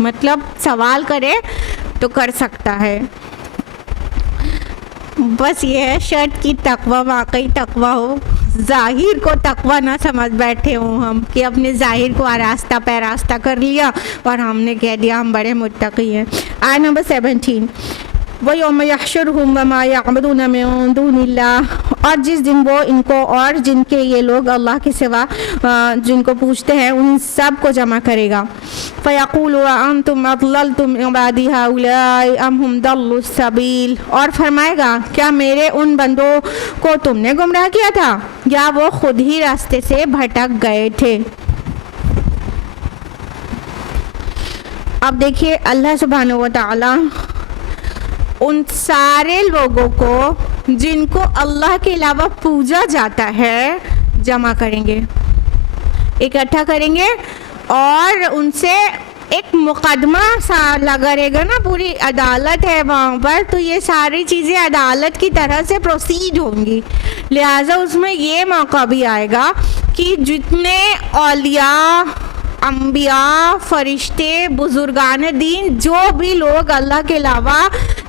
मतलब सवाल करे तो कर सकता है। बस ये है शर्त की तक़वा वाकई तक़वा हो, ज़ाहिर को तक़वा ना समझ बैठे हों हम कि अपने ज़ाहिर को आरास्ता पैरास्ता कर लिया और हमने कह दिया हम बड़े मुत्तक़ी हैं। आयत नंबर 17, वयौम यहशुरुहुम वमा यअबुदून मिन दूनिल्लाह, और जिस दिन वो इनको और जिनके ये लोग अल्लाह के सिवा जिनको पूछते हैं उन सब को जमा करेगा। फ़यक़ूलु अअंतुम अज़ललतुम इबादी हाउलाई अम हुम दल्लुस सबील, और फरमाएगा क्या मेरे उन बंदों को तुमने गुमराह किया था या वो खुद ही रास्ते से भटक गए थे। अब देखिए अल्लाह सुब्हानहू व तआला उन सारे लोगों को जिनको अल्लाह के अलावा पूजा जाता है जमा करेंगे, इकट्ठा करेंगे और उनसे एक मुकदमा सा लगा रहेगा ना, पूरी अदालत है वहाँ पर, तो ये सारी चीज़ें अदालत की तरह से प्रोसीड होंगी। लिहाजा उसमें ये मौका भी आएगा कि जितने औलिया अम्बिया फरिश्ते बुजुर्गान दीन जो भी लोग अल्लाह के अलावा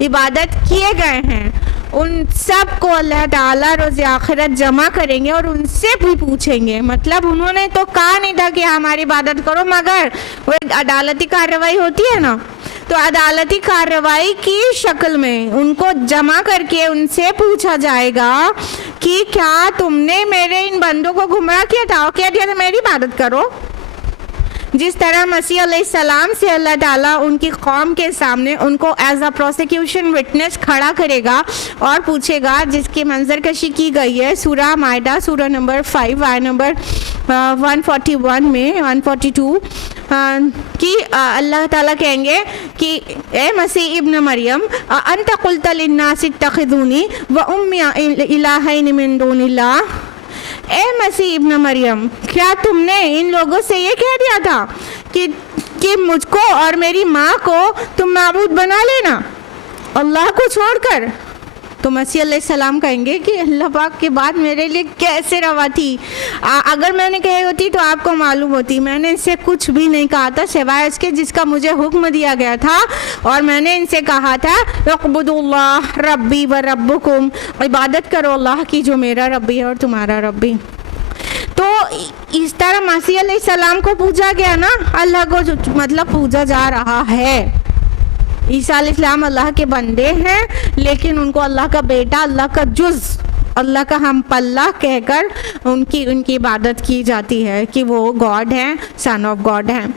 इबादत किए गए हैं उन सब को अल्लाह ताला रोज़ आखिरत जमा करेंगे और उनसे भी पूछेंगे। मतलब उन्होंने तो कहा नहीं था कि हमारी इबादत करो, मगर वो एक अदालती कार्रवाई होती है ना, तो अदालती कार्रवाई की शक्ल में उनको जमा करके उनसे पूछा जाएगा कि क्या तुमने मेरे इन बंदों को गुमराह किया था और क्या दिया था मेरी इबादत करो। जिस तरह मसीह अलैहिस्सलाम से अल्लाह ताला उनकी कौम के सामने उनको एज अ प्रोसिक्यूशन विटनेस खड़ा करेगा और पूछेगा, जिसकी मंजर कशी की गई है सूरह माइदा सूरह नंबर 5 आयत नंबर 141 में 142 कि अल्लाह ताला कहेंगे कि ए मसीह इब्न मरियम अंत कुल्त लिन्नासि इत्तखिज़ूनी व उम्मी इलाहैन मिन दूनिल्लाह, ए मसीह इब्न मरियम क्या तुमने इन लोगों से ये कह दिया था कि मुझको और मेरी माँ को तुम माबूद बना लेना अल्लाह को छोड़कर। तो मसीह अलैहिस्सलाम कहेंगे कि अल्लाह पाक के बाद मेरे लिए कैसे रवा थी, अगर मैंने कही होती तो आपको मालूम होती। मैंने इनसे कुछ भी नहीं कहा था सिवाय इसके जिसका मुझे हुक्म दिया गया था, और मैंने इनसे कहा था वक़्बुदुल्लाह रब्बी व रब्बुकुम, इबादत करो अल्लाह की जो मेरा रब्बी है और तुम्हारा रब्बी। तो इस तरह मसीह अलैहिस्सलाम को पूछा गया ना, अल्लाह को मतलब पूछा जा रहा है। ईसा अलैहिस्सलाम अल्लाह के बंदे हैं लेकिन उनको अल्लाह का बेटा, अल्लाह का जुज़, अल्लाह का हम पल्ला कहकर उनकी इबादत की जाती है कि वो गॉड हैं, सन ऑफ गॉड हैं।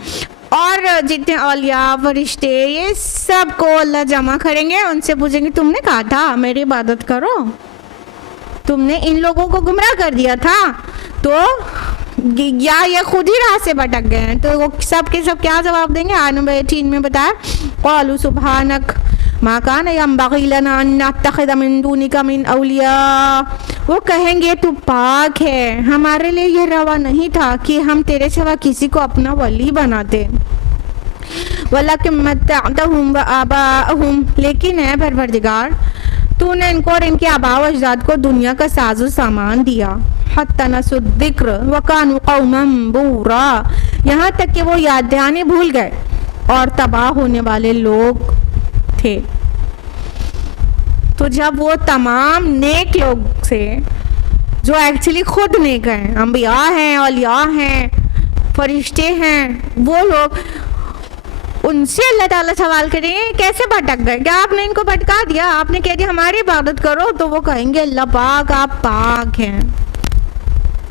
और जितने औलिया फरिश्ते ये सब को अल्लाह जमा करेंगे, उनसे पूछेंगे तुमने कहा था मेरी इबादत करो, तुमने इन लोगों को गुमराह कर दिया था तो या ये खुद ही राह से भटक गए हैं। तो वो सब के सब क्या जवाब देंगे। आयत नंबर 18 में बताया क़ालू सुब्हानक मा कान यंबग़ी लना अन नत्तख़िज़ मिन दूनिका मिन औलिया, वो कहेंगे तू पाक है, हमारे लिए ये रवा नहीं था कि हम तेरे सिवा किसी को अपना वली बनाते। वलकिन मत्तअतहुम व आबाअहुम, लेकिन है परवरदिगार तूने इनको और इनके आबा व अजदाद को दुनिया का साजो सामान दिया। हत्ता नसुद्दिक्र व कानू कौमम बूरा, यहाँ तक कि वो याद दहानी भूल गए और तबाह होने वाले लोग थे। तो जब वो तमाम नेक लोग से जो एक्चुअली खुद नेक हैं, अंबिया हैं, औलिया हैं, फरिश्ते हैं, वो लोग उनसे अल्लाह ताला सवाल करेंगे कैसे भटक गए, क्या आपने इनको भटका दिया, आपने कह दिया हमारी इबादत करो। तो वो कहेंगे अल्लाह पाक आप पाक हैं,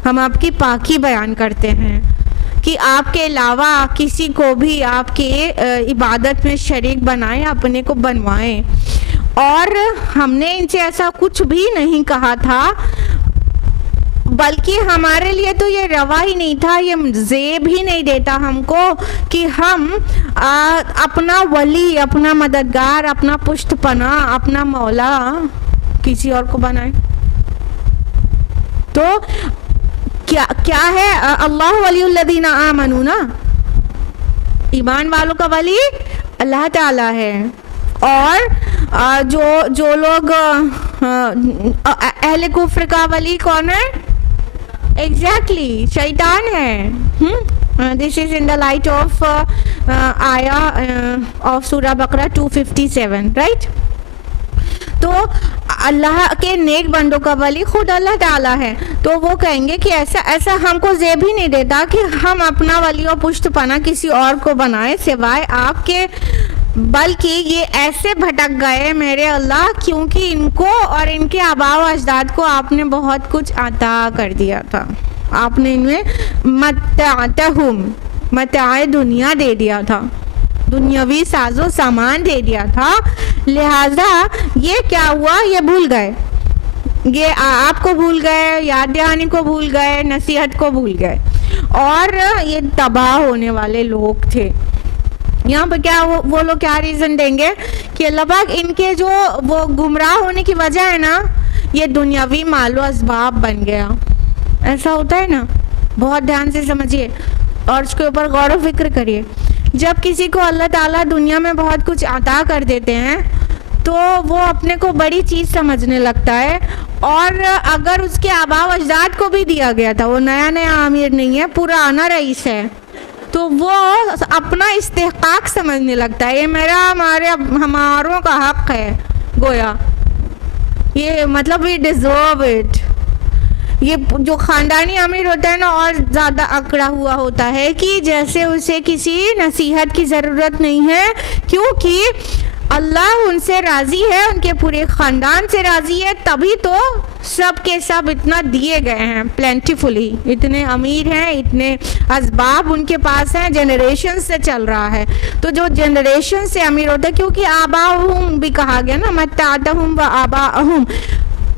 हम आपकी पाकी बयान करते हैं। कि आपके अलावा किसी को भी आपके इबादत में शरीक बनाएं, अपने को बनवाएं। और हमने इनसे ऐसा कुछ भी नहीं कहा था, बल्कि हमारे लिए तो ये रवा ही नहीं था, ये ज़ेब ही नहीं देता हमको कि हम अपना वली, अपना मददगार, अपना पुष्टपना, अपना मौला किसी और को बनाए। तो क्या है अल्लाह वलीउल्लज़ीना आमनू ना, ईमान वालों का वली अल्लाह ताला है। और जो लोग अहले कुफ्र का वली कौन है? एग्जैक्टली शैतान है। This is in the light of आया ऑफ सूरा बकरा 257, राइट। तो अल्लाह के नेक बंदों का वली खुद अल्लाह ताला है। तो वो कहेंगे कि ऐसा हमको ज़ेब ही नहीं देता कि हम अपना वली और पुष्टपना किसी और को बनाए सिवाय आपके, बल्कि ये ऐसे भटक गए मेरे अल्लाह क्योंकि इनको और इनके आबा व अजदाद को आपने बहुत कुछ अता कर दिया था। आपने इनमें मताए दुनिया दे दिया था, दुनियावी साजो सामान दे दिया था। लिहाजा ये क्या हुआ, ये भूल गए, ये आपको भूल गए, याद दहानी को भूल गए, नसीहत को भूल गए, और ये तबाह होने वाले लोग थे। यहाँ पर क्या वो लोग क्या रीज़न देंगे कि अल्लाह पाक इनके जो वो गुमराह होने की वजह है ना, ये दुनियावी मालो असबाब बन गया। ऐसा होता है ना, बहुत ध्यान से समझिए और उसके ऊपर गौर व फिक्र करिए। जब किसी को अल्लाह ताला दुनिया में बहुत कुछ अता कर देते हैं तो वो अपने को बड़ी चीज़ समझने लगता है। और अगर उसके आबा व अजदाद को भी दिया गया था, वो नया आमिर नहीं है, पुराना रईस है, तो वो अपना इस्तेहकाक समझने लगता है, ये मेरा हमारों का हक है, गोया ये मतलब वी डिजर्व इट। ये जो ख़ानदानी अमीर होता है ना, और ज़्यादा अकड़ा हुआ होता है कि जैसे उसे किसी नसीहत की ज़रूरत नहीं है, क्योंकि अल्लाह उनसे राज़ी है, उनके पूरे ख़ानदान से राज़ी है, तभी तो सब के सब इतना दिए गए हैं प्लेंटीफुली, इतने अमीर हैं, इतने असबाब उनके पास हैं, जनरेशन से चल रहा है। तो जो जनरेशन से अमीर होता है, क्योंकि आबाहुम भी कहा गया ना, मत्ताअहुम व आबाहुम,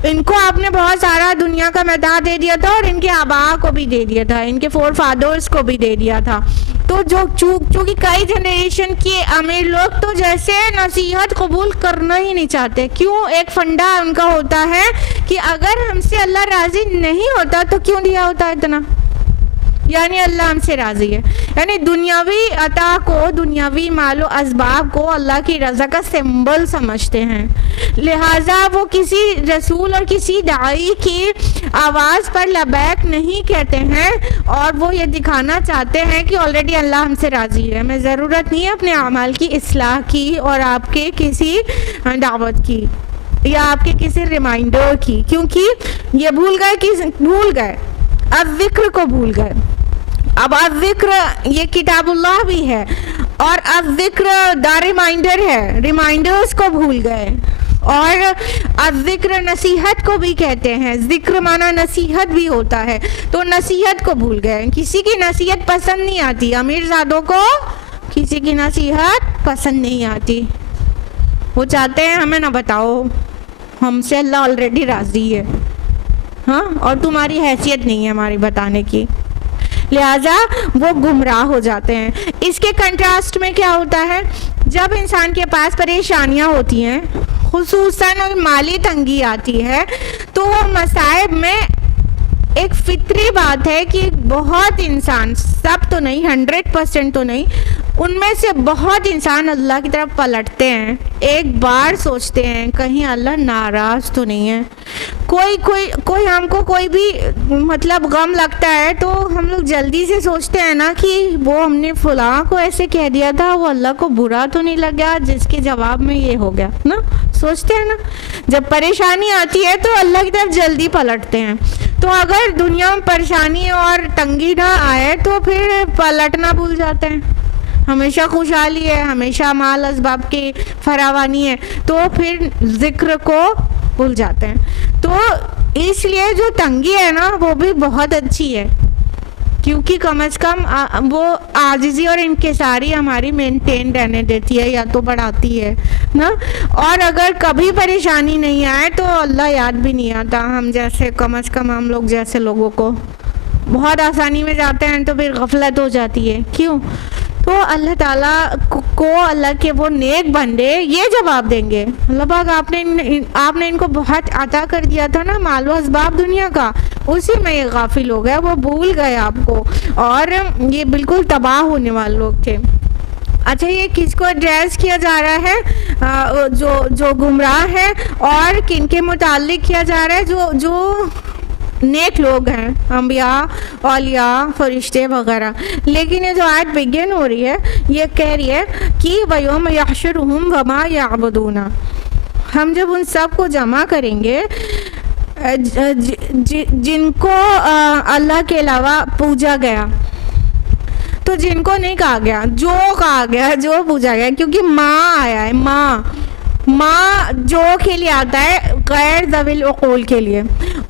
इनको आपने बहुत सारा दुनिया का मैदा दे दिया था और इनके आबा को भी दे दिया था, इनके फोर फादर्स को भी दे दिया था। तो जो चूँकि कई जनरेशन के अमीर लोग तो जैसे नसीहत कबूल करना ही नहीं चाहते। क्यों? एक फंडा उनका होता है कि अगर हमसे अल्लाह राज़ी नहीं होता तो क्यों दिया होता इतना, यानी अल्लाह हमसे राज़ी है, यानी दुनियावी अता को, दुनियावी मालो असबाब को अल्लाह की रज़ा का सिंबल समझते हैं। लिहाजा वो किसी रसूल और किसी दाई की आवाज़ पर लबैक नहीं कहते हैं, और वो ये दिखाना चाहते हैं कि ऑलरेडी अल्लाह हमसे राज़ी है, हमें ज़रूरत नहीं है अपने अमाल की इस्लाह की और आपके किसी दावत की या आपके किसी रिमाइंडर की, क्योंकि ये भूल गए, अब जिक्र को भूल गए। अब जिक्र ये किताबुल्लाह भी है और अब जिक्र द रिमाइंडर है, रिमाइंडर्स को भूल गए। और अब जिक्र नसीहत को भी कहते हैं, जिक्र माना नसीहत भी होता है, तो नसीहत को भूल गए। किसी की नसीहत पसंद नहीं आती, अमीरजादों को किसी की नसीहत पसंद नहीं आती, वो चाहते हैं हमें ना बताओ, हमसे अल्लाह ऑलरेडी राज़ी है, हाँ, और तुम्हारी हैसियत नहीं है हमारी बताने की। लिहाजा वो गुमराह हो जाते हैं। इसके कंट्रास्ट में क्या होता है, जब इंसान के पास परेशानियां होती हैं, खुसूसन माली तंगी आती है, तो वो मसाइब में एक फितरी बात है कि बहुत इंसान, सब तो नहीं, 100% तो नहीं, उनमें से बहुत इंसान अल्लाह की तरफ पलटते हैं, एक बार सोचते हैं कहीं अल्लाह नाराज़ तो नहीं है। कोई हमको कोई भी मतलब गम लगता है तो हम लोग जल्दी से सोचते हैं ना कि वो हमने फलां को ऐसे कह दिया था, वो अल्लाह को बुरा तो नहीं लगा जिसके जवाब में ये हो गया ना, सोचते हैं ना। जब परेशानी आती है तो अल्लाह की तरफ जल्दी पलटते हैं। तो अगर दुनिया में परेशानी और तंगी ना आए तो फिर पलटना भूल जाते हैं। हमेशा खुशहाली है, हमेशा माल असबाब की फरावानी है, तो फिर जिक्र को भूल जाते हैं। तो इसलिए जो तंगी है ना वो भी बहुत अच्छी है, क्योंकि कम से कम वो आजिज़ी और इनकिसारी हमारी मेंटेन रहने देती है या तो बढ़ाती है ना। और अगर कभी परेशानी नहीं आए तो अल्लाह याद भी नहीं आता हम जैसे, कम से कम हम लोग जैसे लोगों को। बहुत आसानी में जाते हैं तो फिर गफलत हो जाती है। क्यों? तो अल्लाह ताला को अल्लाह के वो नेक बंदे ये जवाब देंगे, अल्लाह पाक आपने इनको बहुत अता कर दिया था ना मालो असबाब दुनिया का, उसी में ये गाफिल हो गए, वो भूल गए आपको और ये बिल्कुल तबाह होने वाले लोग थे। अच्छा, ये किसको एड्रेस किया जा रहा है? जो गुमराह है और किन के मुताल्लिक किया जा रहा है? जो नेक लोग हैं, अंबिया, औलिया, फरिश्ते वगैरह। लेकिन ये जो आयत बिगिन हो रही है ये कह रही है कि वयौम यहशुरुहुम वमा यअबुदूना, हम जब उन सब को जमा करेंगे जिनको अल्लाह के अलावा पूजा गया, तो जिनको नहीं कहा गया, जो कहा गया, जो पूजा गया, क्योंकि माँ आया है, माँ जो के लिए आता है गैर ज़विल उक़ूल के लिए,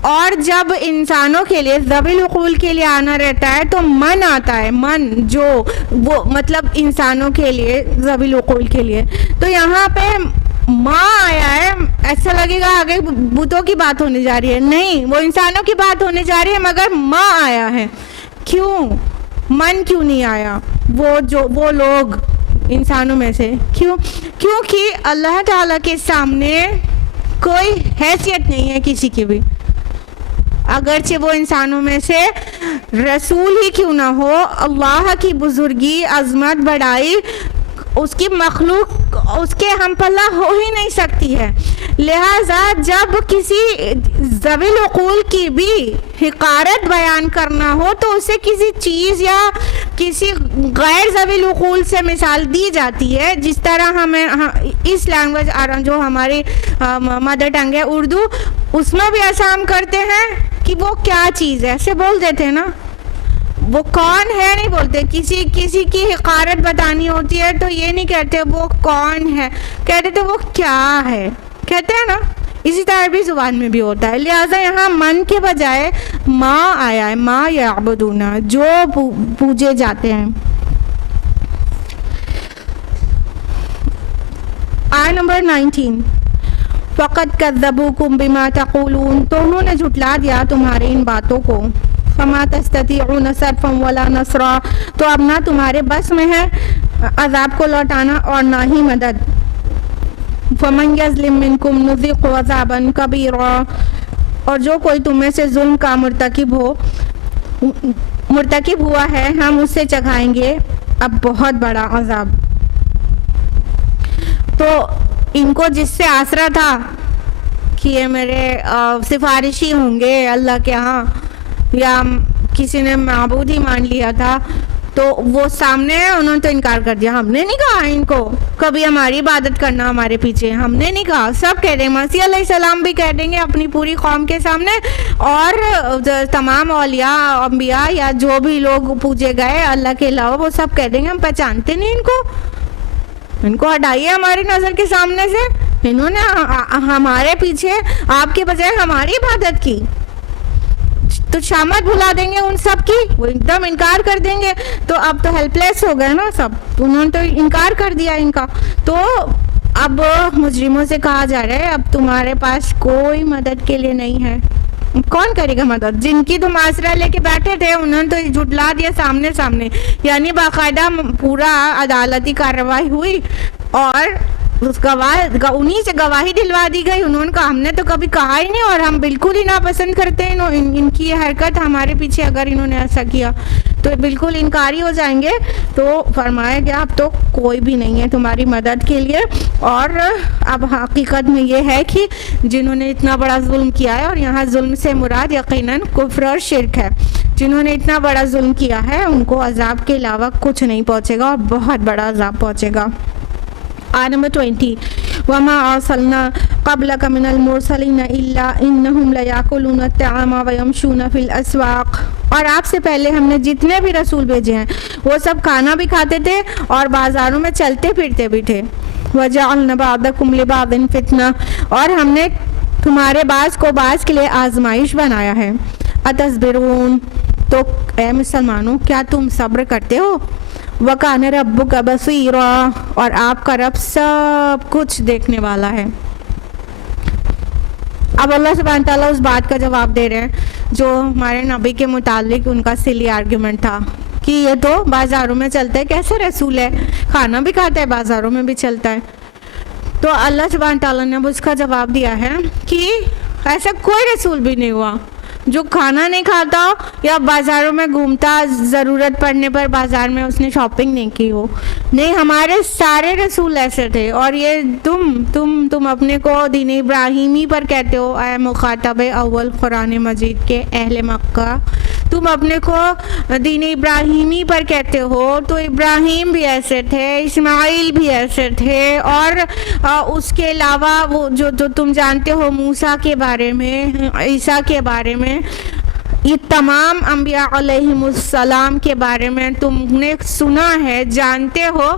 और जब इंसानों के लिए ज़विल उक़ूल के लिए आना रहता है तो मन आता है, मन जो वो मतलब इंसानों के लिए ज़विल उक़ूल के लिए। तो यहाँ पे माँ आया है, ऐसा लगेगा आगे भूतों की बात होने जा रही है, नहीं, वो इंसानों की बात होने जा रही है, मगर माँ आया है। क्यों? मन क्यों नहीं आया? वो लोग इंसानों में से क्यों? क्योंकि अल्लाह ताला के सामने कोई हैसियत नहीं है किसी की भी, अगरचे वो इंसानों में से रसूल ही क्यों ना हो। अल्लाह की बुजुर्गी, अजमत, बड़ाई, उसकी मखलूक उसके हम पल्ला हो ही नहीं सकती है। लिहाजा जब किसी ज़विल उक़ूल की भी हिकारत बयान करना हो तो उसे किसी चीज़ या किसी गैर ज़विल उक़ूल से मिसाल दी जाती है। जिस तरह इस लैंग्वेज जो हमारी मदर टंग है उर्दू, उसमें भी ऐसा हम करते हैं कि वो क्या चीज़ है ऐसे बोल देते हैं ना, वो कौन है नहीं बोलते। किसी की हिकारत बतानी होती है तो ये नहीं कहते वो कौन है, कहते थे वो क्या है, कहते हैं ना। इसी तरह भी जुबान में भी होता है। लिहाजा यहाँ मन के बजाय माँ आया है, माँ याबुदूना, जो पूजे जाते हैं। आयत नंबर 19, फ़क़द कज़्ज़बूकुम बिमा तक़ूलून, तो उन्होंने झुटला दिया तुम्हारी इन बातों को। फमा तस्ततीऊन सर्फ़न वला नसरा, तो अब ना तुम्हारे बस में है अज़ाब को लौटाना और ना ही मदद। फमन यज़लिम मिनकुम नुज़िक़ु अज़ाबन कबीरा, और जो कोई तुम्हें से जुल्म का मुर्तकिब हुआ है हम उससे चखाएंगे अब बहुत बड़ा अज़ाब। तो इनको जिससे आसरा था कि ये मेरे सिफारिशी होंगे अल्लाह के यहाँ, या किसी ने माबूद ही मान लिया था, तो वो सामने है, उन्होंने तो इनकार कर दिया। हमने नहीं कहा इनको कभी हमारी इबादत करना हमारे पीछे, हमने नहीं कहा। सब कह देंगे, मसीह अलैहिस्सलाम भी कह देंगे अपनी पूरी कौम के सामने, और तमाम औलिया, अंबिया या जो भी लोग पूजे गए अल्लाह के अलावा, वो सब कह देंगे हम पहचानते नहीं इनको हटाइए हमारी नज़र के सामने से। इन्होंने हमारे पीछे आपके बजाय हमारी इबादत की, तो शामत भुला देंगे उन सब की, वो एकदम इनकार कर देंगे। तो अब तो हेल्पलेस हो गए ना सब, उन्होंने तो इनकार कर दिया इनका। तो अब मुजरिमों से कहा जा रहा है अब तुम्हारे पास कोई मदद के लिए नहीं है। कौन करेगा मदद? जिनकी तुम आसरा लेके बैठे थे उन्होंने तो झुटला दिया सामने सामने, यानी बाकायदा पूरा अदालती कार्रवाई हुई और उस उन्हीं से गवाही दिलवा दी गई। उन्होंने कहा हमने तो कभी कहा ही नहीं और हम बिल्कुल ही नापसंद करते हैं इनकी ये हरकत, हमारे पीछे अगर इन्होंने ऐसा किया तो बिल्कुल इनकारी हो जाएंगे। तो फरमाया गया अब तो कोई भी नहीं है तुम्हारी मदद के लिए। और अब हकीकत में ये है कि जिन्होंने इतना बड़ा जुल्म किया है, और यहाँ जुल्म से मुराद यकीनन कुफ्र और शिर्क है, जिन्होंने इतना बड़ा जुल्म किया है उनको अजाब के अलावा कुछ नहीं पहुँचेगा और बहुत बड़ा अजाब पहुँचेगा। आयत नंबर 20, वमा अरसलना क़ब्लका मिनल मुरसलीना इल्ला इन्नहुम लयाकुलूना अत्ताअमा व यमशूना फिल अस्वाक़, और आपसे पहले हमने जितने भी रसूल भेजे हैं वो सब खाना भी खाते थे और बाज़ारों में चलते फिरते भी थे। वजअलना बअदकुम लिबअदिन फितना, और हमने तुम्हारे बाज़ को बाज़ के लिए आजमाइश बनाया है। अतस्बिरून, तो ए मुसलमानों, क्या तुम सब्र करते हो? वकान रब्बुका बसीरा, और आपका रब सब कुछ देखने वाला है। अब अल्लाह सुब्हान ताला उस बात का जवाब दे रहे हैं जो हमारे नबी के मुतालिक उनका सिली आर्ग्यूमेंट था कि ये तो बाज़ारों में चलता है, कैसे रसूल है, खाना भी खाता है, बाज़ारों में भी चलता है। तो अल्लाह सुब्हान ताला ने अब उसका जवाब दिया है कि ऐसा कोई रसूल भी नहीं हुआ जो खाना नहीं खाता या बाज़ारों में घूमता, ज़रूरत पड़ने पर बाज़ार में उसने शॉपिंग नहीं की हो। नहीं, हमारे सारे रसूल ऐसे थे। और ये तुम अपने को दीन इब्राहिमी पर कहते हो, आए मुखातब अव्वल कुरान मजीद के अहले मक्का, तुम अपने को दीन इब्राहिमी पर कहते हो, तो इब्राहिम भी ऐसे थे, इस्माइल भी ऐसे थे, और उसके अलावा वो जो तुम जानते हो मूसा के बारे में, ईसा के बारे में, ये तमाम अंबिया अलैहिमुस्सलाम के बारे में तुमने सुना है, जानते हो,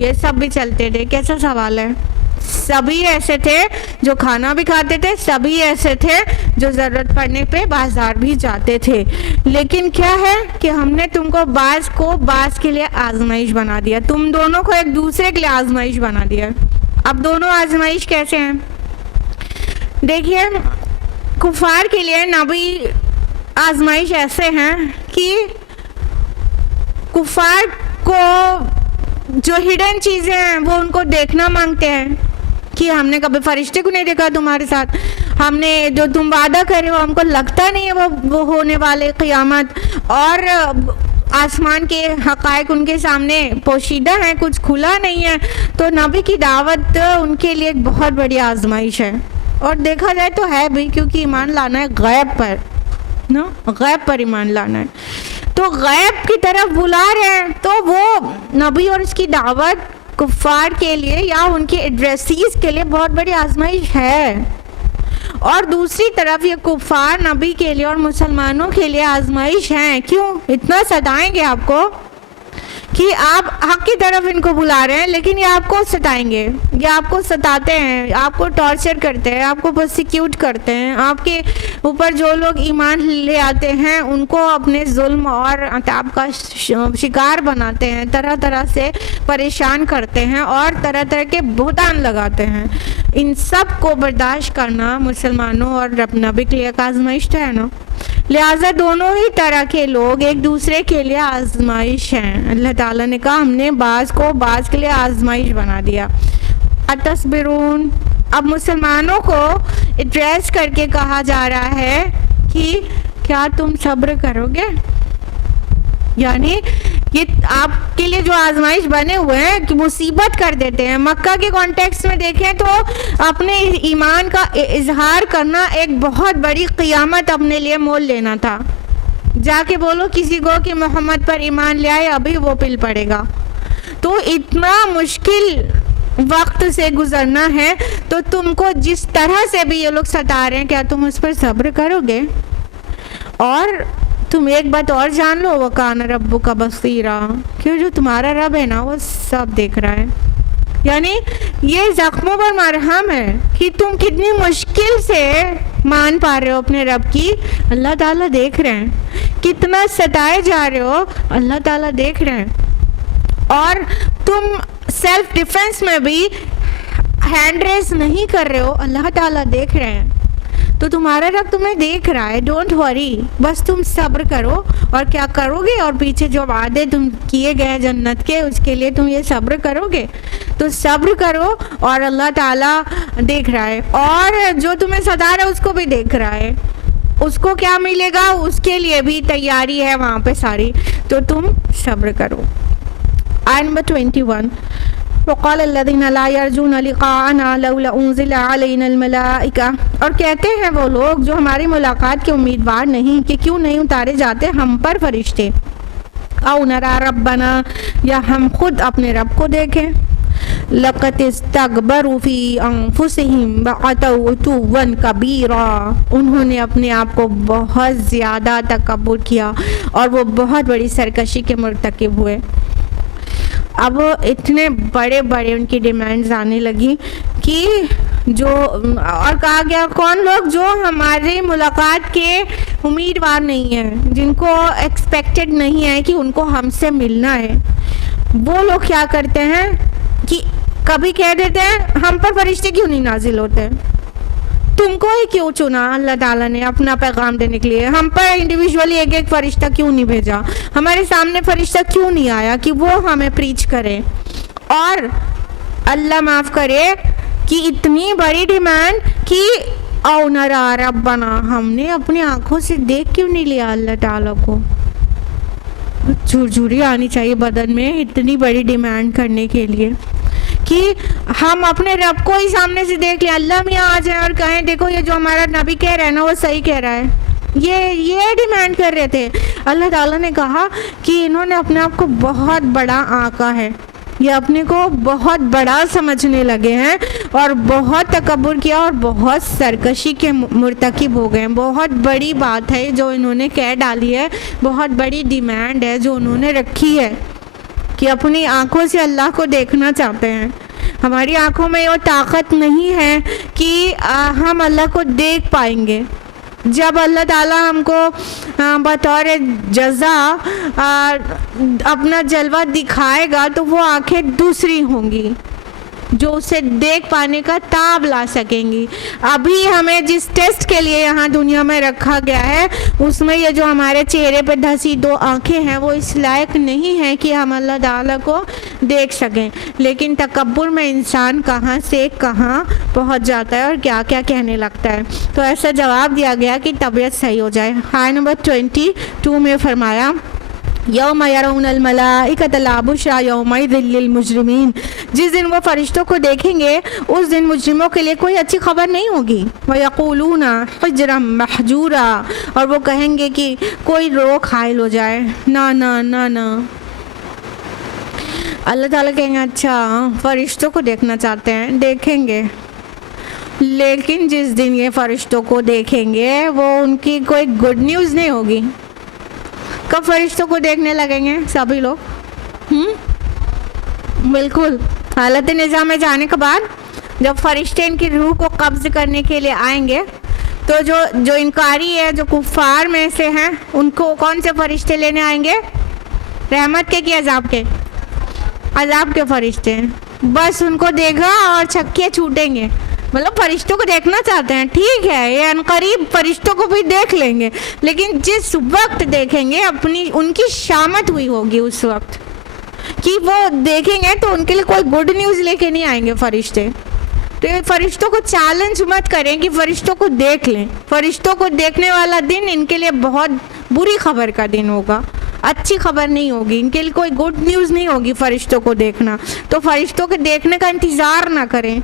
ये सब भी चलते थे। कैसा सवाल है? सभी ऐसे थे जो खाना भी खाते थे, सभी ऐसे थे जो ज़रूरत पड़ने पे बाज़ार भी जाते थे। लेकिन क्या है कि हमने तुमको बाज़ को बाज़ के लिए आजमाइश बना दिया, तुम दोनों को एक दूसरे के लिए आजमाइश बना दिया। अब दोनों आजमाइश कैसे हैं? देखिए, कुफार के लिए नबी आजमाइश ऐसे हैं कि कुफार को जो हिडन चीज़ें हैं वो उनको देखना मांगते हैं कि हमने कभी फरिश्ते को नहीं देखा तुम्हारे साथ, हमने जो तुम वादा करे हो हमको लगता नहीं है वो होने वाले क़यामत, और आसमान के हक़ाइक़ उनके सामने पोशीदा हैं, कुछ खुला नहीं है। तो नबी की दावत उनके लिए एक बहुत बड़ी आजमाइश है। और देखा जाए तो है भी, क्योंकि ईमान लाना है गैब पर ना, गैब पर ईमान लाना है। तो गैब की तरफ बुला रहे हैं, तो वो नबी और उसकी दावत कुफ़ार के लिए या उनके एड्रेसीज के लिए बहुत बड़ी आजमाइश है। और दूसरी तरफ ये कुफ़ार नबी के लिए और मुसलमानों के लिए आजमाइश हैं। क्यों इतना सताएंगे आपको कि आप हक की तरफ इनको बुला रहे हैं, लेकिन ये आपको सताएंगे, ये आपको सताते हैं, आपको टॉर्चर करते हैं, आपको प्रोसिक्यूट करते हैं, आपके ऊपर जो लोग ईमान ले आते हैं उनको अपने जुल्म और अताब का शिकार बनाते हैं, तरह तरह से परेशान करते हैं और तरह तरह के बुहतान लगाते हैं। इन सब को बर्दाश्त करना मुसलमानों और नबी के लिए आजमाइश है ना। लिहाजा दोनों ही तरह के लोग एक दूसरे के लिए आजमाइश हैं। अल्लाह ताला ने कहा हमने बाज़ को बाज़ के लिए आजमाइश बना दिया। अतस्बिरून, अब मुसलमानों को एड्रेस करके कहा जा रहा है कि क्या तुम सब्र करोगे? यानी ये आपके लिए जो आजमाइश बने हुए हैं कि मुसीबत कर देते हैं। मक्का के कॉन्टेक्स्ट में देखें तो अपने ईमान का इजहार करना एक बहुत बड़ी क़ियामत अपने लिए मोल लेना था। जाके बोलो किसी को कि मोहम्मद पर ईमान ले आए, अभी वो पिल पड़ेगा। तो इतना मुश्किल वक्त से गुजरना है, तो तुमको जिस तरह से भी ये लोग सता रहे हैं, क्या तुम उस पर सब्र करोगे? और तुम एक बात और जान लो, वकान रब्बुका बसीरा, क्यों जो तुम्हारा रब है ना वो सब देख रहा है। यानी ये ज़ख्मों पर मरहम है कि तुम कितनी मुश्किल से मान पा रहे हो अपने रब की, अल्लाह ताला देख रहे हैं। कितना सताए जा रहे हो, अल्लाह ताला देख रहे हैं। और तुम सेल्फ डिफेंस में भी हैंड रेस नहीं कर रहे हो, अल्लाह ताला देख रहे हैं। तो तुम्हारा रब तुम्हें देख रहा है, डोंट वरी, बस तुम सब्र करो। और क्या करोगे? और पीछे जो वादे तुम किए गए जन्नत के, उसके लिए तुम ये सब्र करोगे। तो सब्र करो और अल्लाह ताला देख रहा है, और जो तुम्हें सता रहा है उसको भी देख रहा है। उसको क्या मिलेगा उसके लिए भी तैयारी है वहाँ पे सारी। तो तुम सब्र करो। आयत नंबर 21, और कहते हैं वो लोग जो हमारी मुलाकात के उम्मीदवार नहीं कि क्यों नहीं उतारे जाते हम पर फरिश्ते, औ नरा रब्बना, या हम खुद अपने रब को देखें। लक़द इस्तकबरू फी अनफुसिहिम वअतौ उतुव्वन कबीरा, उन्होंने अपने आप को बहुत ज़्यादा तकब्बुर किया और वो बहुत बड़ी सरकशी के मुर्तकिब हुए। अब इतने बड़े बड़े उनकी डिमांड्स आने लगी कि जो और कहा गया कौन लोग जो हमारी मुलाकात के उम्मीदवार नहीं है, जिनको एक्सपेक्टेड नहीं है कि उनको हमसे मिलना है, वो लोग क्या करते हैं कि कभी कह देते हैं हम पर फरिश्ते क्यों नहीं नाजिल होते, तुमको ही क्यों चुना अल्लाह ताला ने अपना पैगाम देने के लिए, हम पर इंडिविजुअली एक एक फरिश्ता क्यों नहीं भेजा, हमारे सामने फरिश्ता क्यों नहीं आया कि वो हमें प्रीच करे। और अल्लाह माफ़ करे कि इतनी बड़ी डिमांड कि औ नरा रब्बना, हमने अपनी आंखों से देख क्यों नहीं लिया अल्लाह ताला को। झुरझुरी आनी चाहिए बदन में इतनी बड़ी डिमांड करने के लिए कि हम अपने रब को ही सामने से देख लें। अल्लाह मियाँ आ जाए और कहें देखो ये जो हमारा नबी कह रहा है ना वो सही कह रहा है, ये डिमांड कर रहे थे। अल्लाह ताला ने कहा कि इन्होंने अपने आप को बहुत बड़ा आका है, ये अपने को बहुत बड़ा समझने लगे हैं और बहुत तकब्बुर किया और बहुत सरकशी के मुर्तकिब हो गए हैं। बहुत बड़ी बात है जो इन्होंने कह डाली है, बहुत बड़ी डिमांड है जो उन्होंने रखी है कि अपनी आंखों से अल्लाह को देखना चाहते हैं। हमारी आंखों में वो ताकत नहीं है कि हम अल्लाह को देख पाएंगे। जब अल्लाह ताला हमको बतौर जज़ा अपना जलवा दिखाएगा तो वो आंखें दूसरी होंगी जो उसे देख पाने का ताब ला सकेंगी। अभी हमें जिस टेस्ट के लिए यहाँ दुनिया में रखा गया है उसमें ये जो हमारे चेहरे पे धसी दो आंखें हैं वो इस लायक नहीं है कि हम अल्लाह ताला को देख सकें। लेकिन तकब्बुर में इंसान कहाँ से कहाँ पहुँच जाता है और क्या क्या कहने लगता है। तो ऐसा जवाब दिया गया कि तबीयत सही हो जाए। आयत नंबर 22 में फरमाया यौम यरौनल मलाइकत ला बुश्रा यौमइज़िन लिल मुजरिमीन, जिस दिन वो फरिश्तों को देखेंगे उस दिन मुजरिमों के लिए कोई अच्छी खबर नहीं होगी। व यक़ूलूना हिज्रम महजूरा, और वो कहेंगे कि कोई रोक हायल हो जाए, ना ना ना ना। अल्लाह ताला कहेंगे अच्छा फरिश्तों को देखना चाहते हैं, देखेंगे, लेकिन जिस दिन ये फरिश्तों को देखेंगे वो उनकी कोई गुड न्यूज़ नहीं होगी। कब फरिश्तों को देखने लगेंगे सभी लोग? बिल्कुल हालत निज़ाम में जाने के बाद जब फरिश्ते इनकी रूह को कब्ज़ करने के लिए आएंगे तो जो इनकारी है, जो कुफ़ार में से हैं, उनको कौन से फरिश्ते लेने आएंगे? रहमत के कि अजाब के? अजाब के फरिश्ते हैं। बस उनको देखा और छक्के छूटेंगे। मतलब फरिश्तों को देखना चाहते हैं, ठीक है, ये अनकरीब फरिश्तों को भी देख लेंगे, लेकिन जिस वक्त देखेंगे अपनी उनकी शामत हुई होगी उस वक्त कि वो देखेंगे तो उनके लिए कोई गुड न्यूज़ लेके नहीं आएंगे फरिश्ते। तो ये फरिश्तों को चैलेंज मत करें कि फरिश्तों को देख लें। फरिश्तों को देखने वाला दिन इनके लिए बहुत बुरी खबर का दिन होगा, अच्छी खबर नहीं होगी, इनके लिए कोई गुड न्यूज़ नहीं होगी फरिश्तों को देखना। तो फरिश्तों के देखने का इंतज़ार ना करें,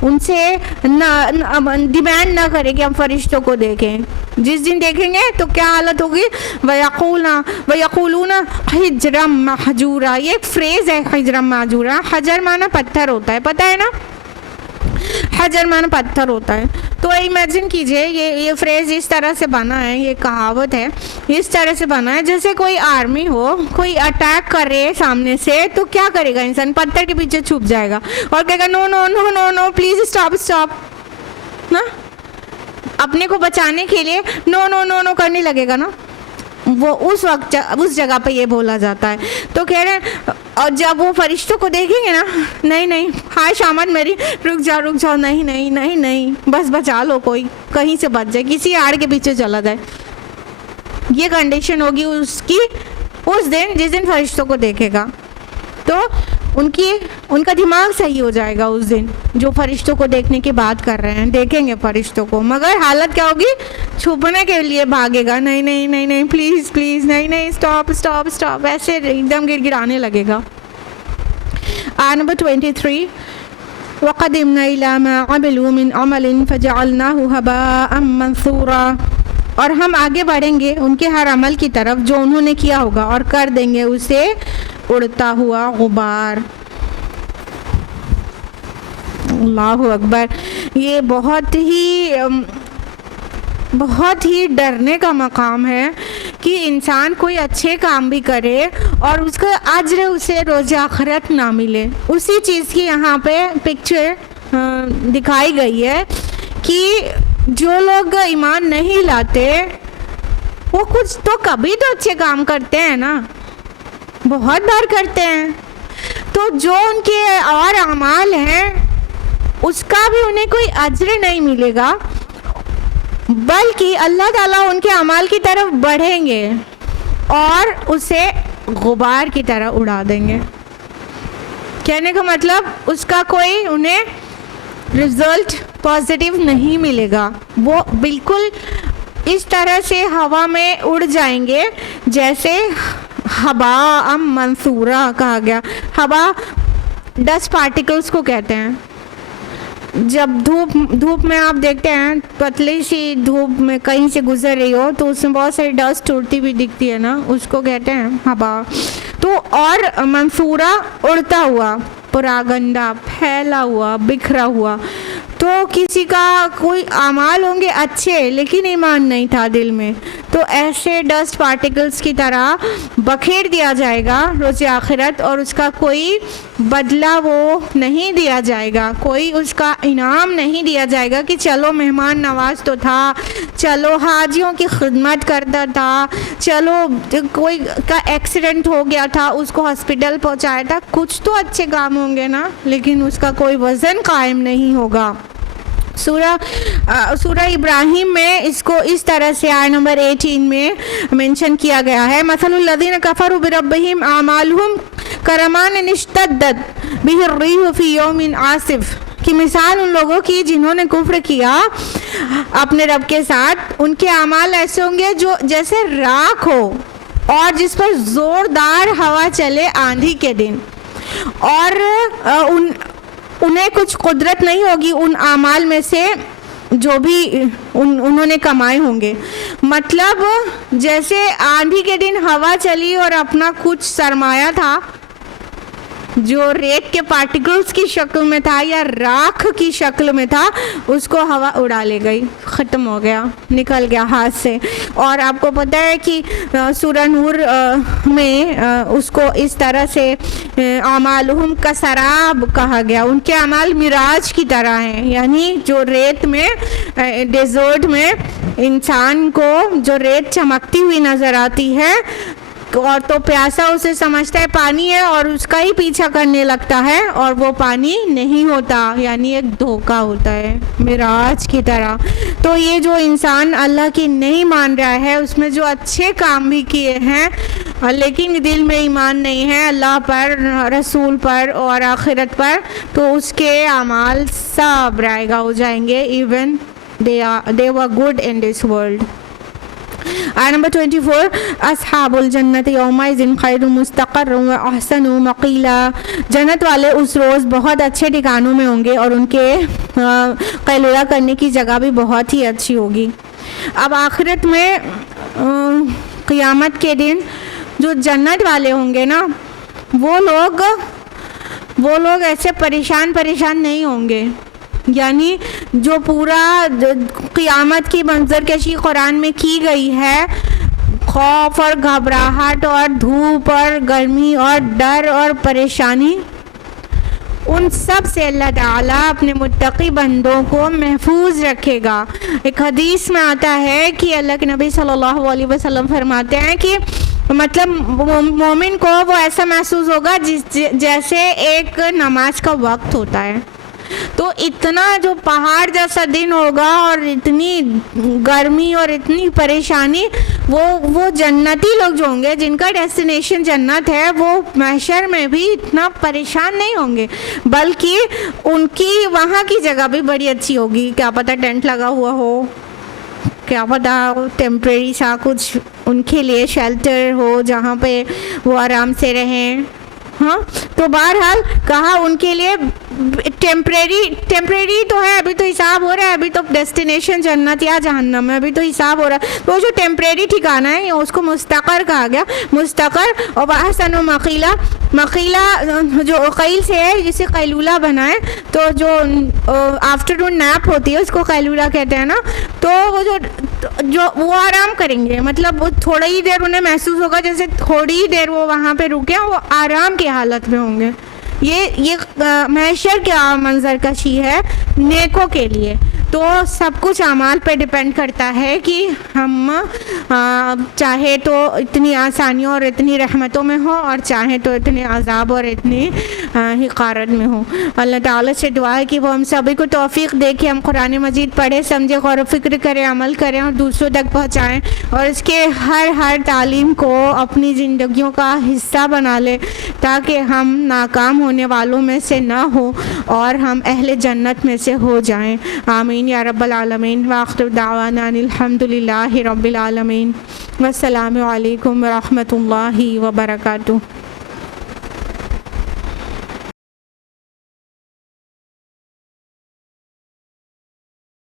उनसे डिमांड ना करें कि हम फरिश्तों को देखें। जिस दिन देखेंगे तो क्या हालत होगी? वयक़ूलूना हिज्रम महजूरा, ये एक फ्रेज़ है हिज्रम महजूरा। हजर माना पत्थर होता है, पता है ना, हजर माना पत्थर होता है। तो इमेजिन कीजिए ये फ्रेज़ इस तरह से बना है, ये कहावत है इस तरह से बना है जैसे कोई आर्मी हो, कोई अटैक कर रहे है सामने से, तो क्या करेगा इंसान? पत्थर के पीछे छुप जाएगा और कहेगा no no no no no please stop stop ना, अपने को बचाने के लिए नो नो नो नो करने लगेगा ना। वो उस वक्त उस जगह पे ये बोला जाता है। तो कह रहे हैं और जब वो फरिश्तों को देखेंगे ना, नहीं नहीं हाय शामत मेरी, रुक जाओ, नहीं नहीं नहीं नहीं, बस बचा लो, कोई कहीं से बच जाए, किसी आड़ के पीछे चला जाए। ये कंडीशन होगी उसकी उस दिन जिस दिन फरिश्तों को देखेगा। तो उनका दिमाग सही हो जाएगा उस दिन, जो फरिश्तों को देखने की बात कर रहे हैं, देखेंगे फरिश्तों को, मगर हालत क्या होगी? छुपने के लिए भागेगा, नहीं नहीं नहीं नहीं प्लीज़ प्लीज़, नहीं नहीं स्टॉप स्टॉप स्टॉप, ऐसे एकदम गिड़गिड़ाने लगेगा। आयत नंबर 23 वक़दिमना इला मा अमिलू मिन अमलिन फजअलनाहु हबाअम मंसूरा, और हम आगे बढ़ेंगे उनके हर अमल की तरफ जो उन्होंने किया होगा और कर देंगे उसे उड़ता हुआ गुबार। अल्लाहु अकबर। ये बहुत ही डरने का मकाम है कि इंसान कोई अच्छे काम भी करे और उसका अज्र उसे रोज़ आखिरत ना मिले। उसी चीज़ की यहाँ पे पिक्चर दिखाई गई है कि जो लोग ईमान नहीं लाते वो कुछ तो कभी तो अच्छे काम करते हैं ना, बहुत बार करते हैं। तो जो उनके और अमाल हैं उसका भी उन्हें कोई अज्र नहीं मिलेगा, बल्कि अल्लाह ताला उनके अमाल की तरफ बढ़ेंगे और उसे गुबार की तरह उड़ा देंगे। कहने का मतलब उसका कोई उन्हें रिजल्ट पॉजिटिव नहीं मिलेगा, वो बिल्कुल इस तरह से हवा में उड़ जाएंगे जैसे हवा अम मंसूरा कहा गया। हवा डस्ट पार्टिकल्स को कहते हैं। जब धूप में आप देखते हैं, पतली सी धूप में कहीं से गुजर रही हो तो उसमें बहुत सारी डस्ट उड़ती हुई दिखती है ना, उसको कहते हैं हवा। तो और मंसूरा उड़ता हुआ, पूरा गंदा फैला हुआ, बिखरा हुआ। तो किसी का कोई अमाल होंगे अच्छे लेकिन ईमान नहीं था दिल में, तो ऐसे डस्ट पार्टिकल्स की तरह बखेर दिया जाएगा रोज़ आखिरत, और उसका कोई बदला वो नहीं दिया जाएगा, कोई उसका इनाम नहीं दिया जाएगा कि चलो मेहमान नवाज तो था, चलो हाजियों की खिदमत करता था, चलो कोई का एक्सीडेंट हो गया था उसको हॉस्पिटल पहुंचाया था, कुछ तो अच्छे काम होंगे ना, लेकिन उसका कोई वज़न कायम नहीं होगा। सूरा इब्राहिम में इसको इस तरह से आयत नंबर 18 में मेंशन किया गया है, मसलुल लज़ीना कफ़रू बिरब्बिहिम आमालुहुम करमान इश्तद्दत बिहि अर्रीहु फी यौमिन आसिफ, कि मिसाल उन लोगों की जिन्होंने कुफ्र किया अपने रब के साथ, उनके अमाल ऐसे होंगे जो जैसे राख हो और जिस पर ज़ोरदार हवा चले आंधी के दिन, और उन्हें कुछ कुदरत नहीं होगी उन आमाल में से जो भी उन्होंने कमाए होंगे। मतलब जैसे आंधी के दिन हवा चली और अपना कुछ सरमाया था जो रेत के पार्टिकल्स की शक्ल में था या राख की शक्ल में था, उसको हवा उड़ा ले गई, ख़त्म हो गया, निकल गया हाथ से। और आपको पता है कि सूरह नूर में उसको इस तरह से अमालुहुम का सराब कहा गया, उनके अमाल मिराज की तरह हैं, यानी जो रेत में डेजर्ट में इंसान को जो रेत चमकती हुई नज़र आती है और तो प्यासा उसे समझता है पानी है और उसका ही पीछा करने लगता है और वो पानी नहीं होता, यानी एक धोखा होता है मिराज की तरह। तो ये जो इंसान अल्लाह की नहीं मान रहा है, उसमें जो अच्छे काम भी किए हैं लेकिन दिल में ईमान नहीं है अल्लाह पर, रसूल पर और आखिरत पर, तो उसके अमाल सब रायगा हो जाएंगे, even they were good in this world. आयत नंबर 24, अस्हाबुल जन्नत यौमइज़िन खैरुम मुस्तक़र्रन व अहसनु मक़ीला, जन्नत वाले उस रोज़ बहुत अच्छे ठिकानों में होंगे और उनके क़ैलूला करने की जगह भी बहुत ही अच्छी होगी। अब आखिरत में क़यामत के दिन जो जन्नत वाले होंगे ना, वो लोग ऐसे परेशान नहीं होंगे, यानी जो पूरा क़यामत की मंजरकशी कुरान में की गई है, खौफ और घबराहट और धूप और गर्मी और डर और परेशानी, उन सब से अल्लाह ताला अपने मुत्तकी बंदों को महफूज रखेगा। एक हदीस में आता है कि अल्लाह के नबी सल्लल्लाहु अलैहि वसल्लम फरमाते हैं कि मतलब मोमिन को वो ऐसा महसूस होगा जैसे एक नमाज का वक्त होता है। तो इतना जो पहाड़ जैसा दिन होगा और इतनी गर्मी और इतनी परेशानी, वो जन्नती लोग जो होंगे जिनका डेस्टिनेशन जन्नत है, वो महशर में भी इतना परेशान नहीं होंगे, बल्कि उनकी वहाँ की जगह भी बड़ी अच्छी होगी। क्या पता टेंट लगा हुआ हो, क्या पता टेम्परेरी सा कुछ उनके लिए शेल्टर हो जहाँ पे वो आराम से रहें। हाँ, तो बहरहाल कहा उनके लिए टेम्परेरी तो है, अभी तो हिसाब हो रहा है, अभी तो डेस्टिनेशन जन्नत या जहन्नम है, अभी तो हिसाब हो रहा है। तो जो टेम्परेरी ठिकाना है उसको मुस्तक़र कहा गया, मुस्तक़र। और अहसन मक़ीला, मक़ीला जो क़ैल से है, जिसे क़ैलूला बनाए, तो जो आफ्टरनून नैप होती है उसको क़ैलूला कहते हैं ना। तो वो आराम करेंगे, मतलब वो थोड़ी ही देर उन्हें महसूस होगा जैसे थोड़ी ही देर वो वहाँ पे रुके, वो आराम की हालत में होंगे। ये महशर क्या मंजर कशी है नेकों के लिए। तो सब कुछ अमाल पे डिपेंड करता है कि हम चाहे तो इतनी आसानियों और इतनी रहमतों में हो, और चाहे तो इतने अजाब और इतनी हिकारत में हो। अल्लाह ताला से दुआ है कि वो हम सभी को तौफीक दे कि हम कुरान मजीद पढ़े, समझे, गौर फिक्र करें, अमल करें और दूसरों तक पहुँचाएँ, और इसके हर तालीम को अपनी ज़िंदगियों का हिस्सा बना लें, ताकि हम नाकाम होने वालों में से ना हो और हम अहले जन्नत में से हो जाएं। आमीन या रब्बल आलमीन। व आखिर दावाना अनिल हम्दुलिल्लाहि रब्बिल आलमीन। वस्सलामु अलैकुम व रहमतुल्लाहि व बरकातुहू।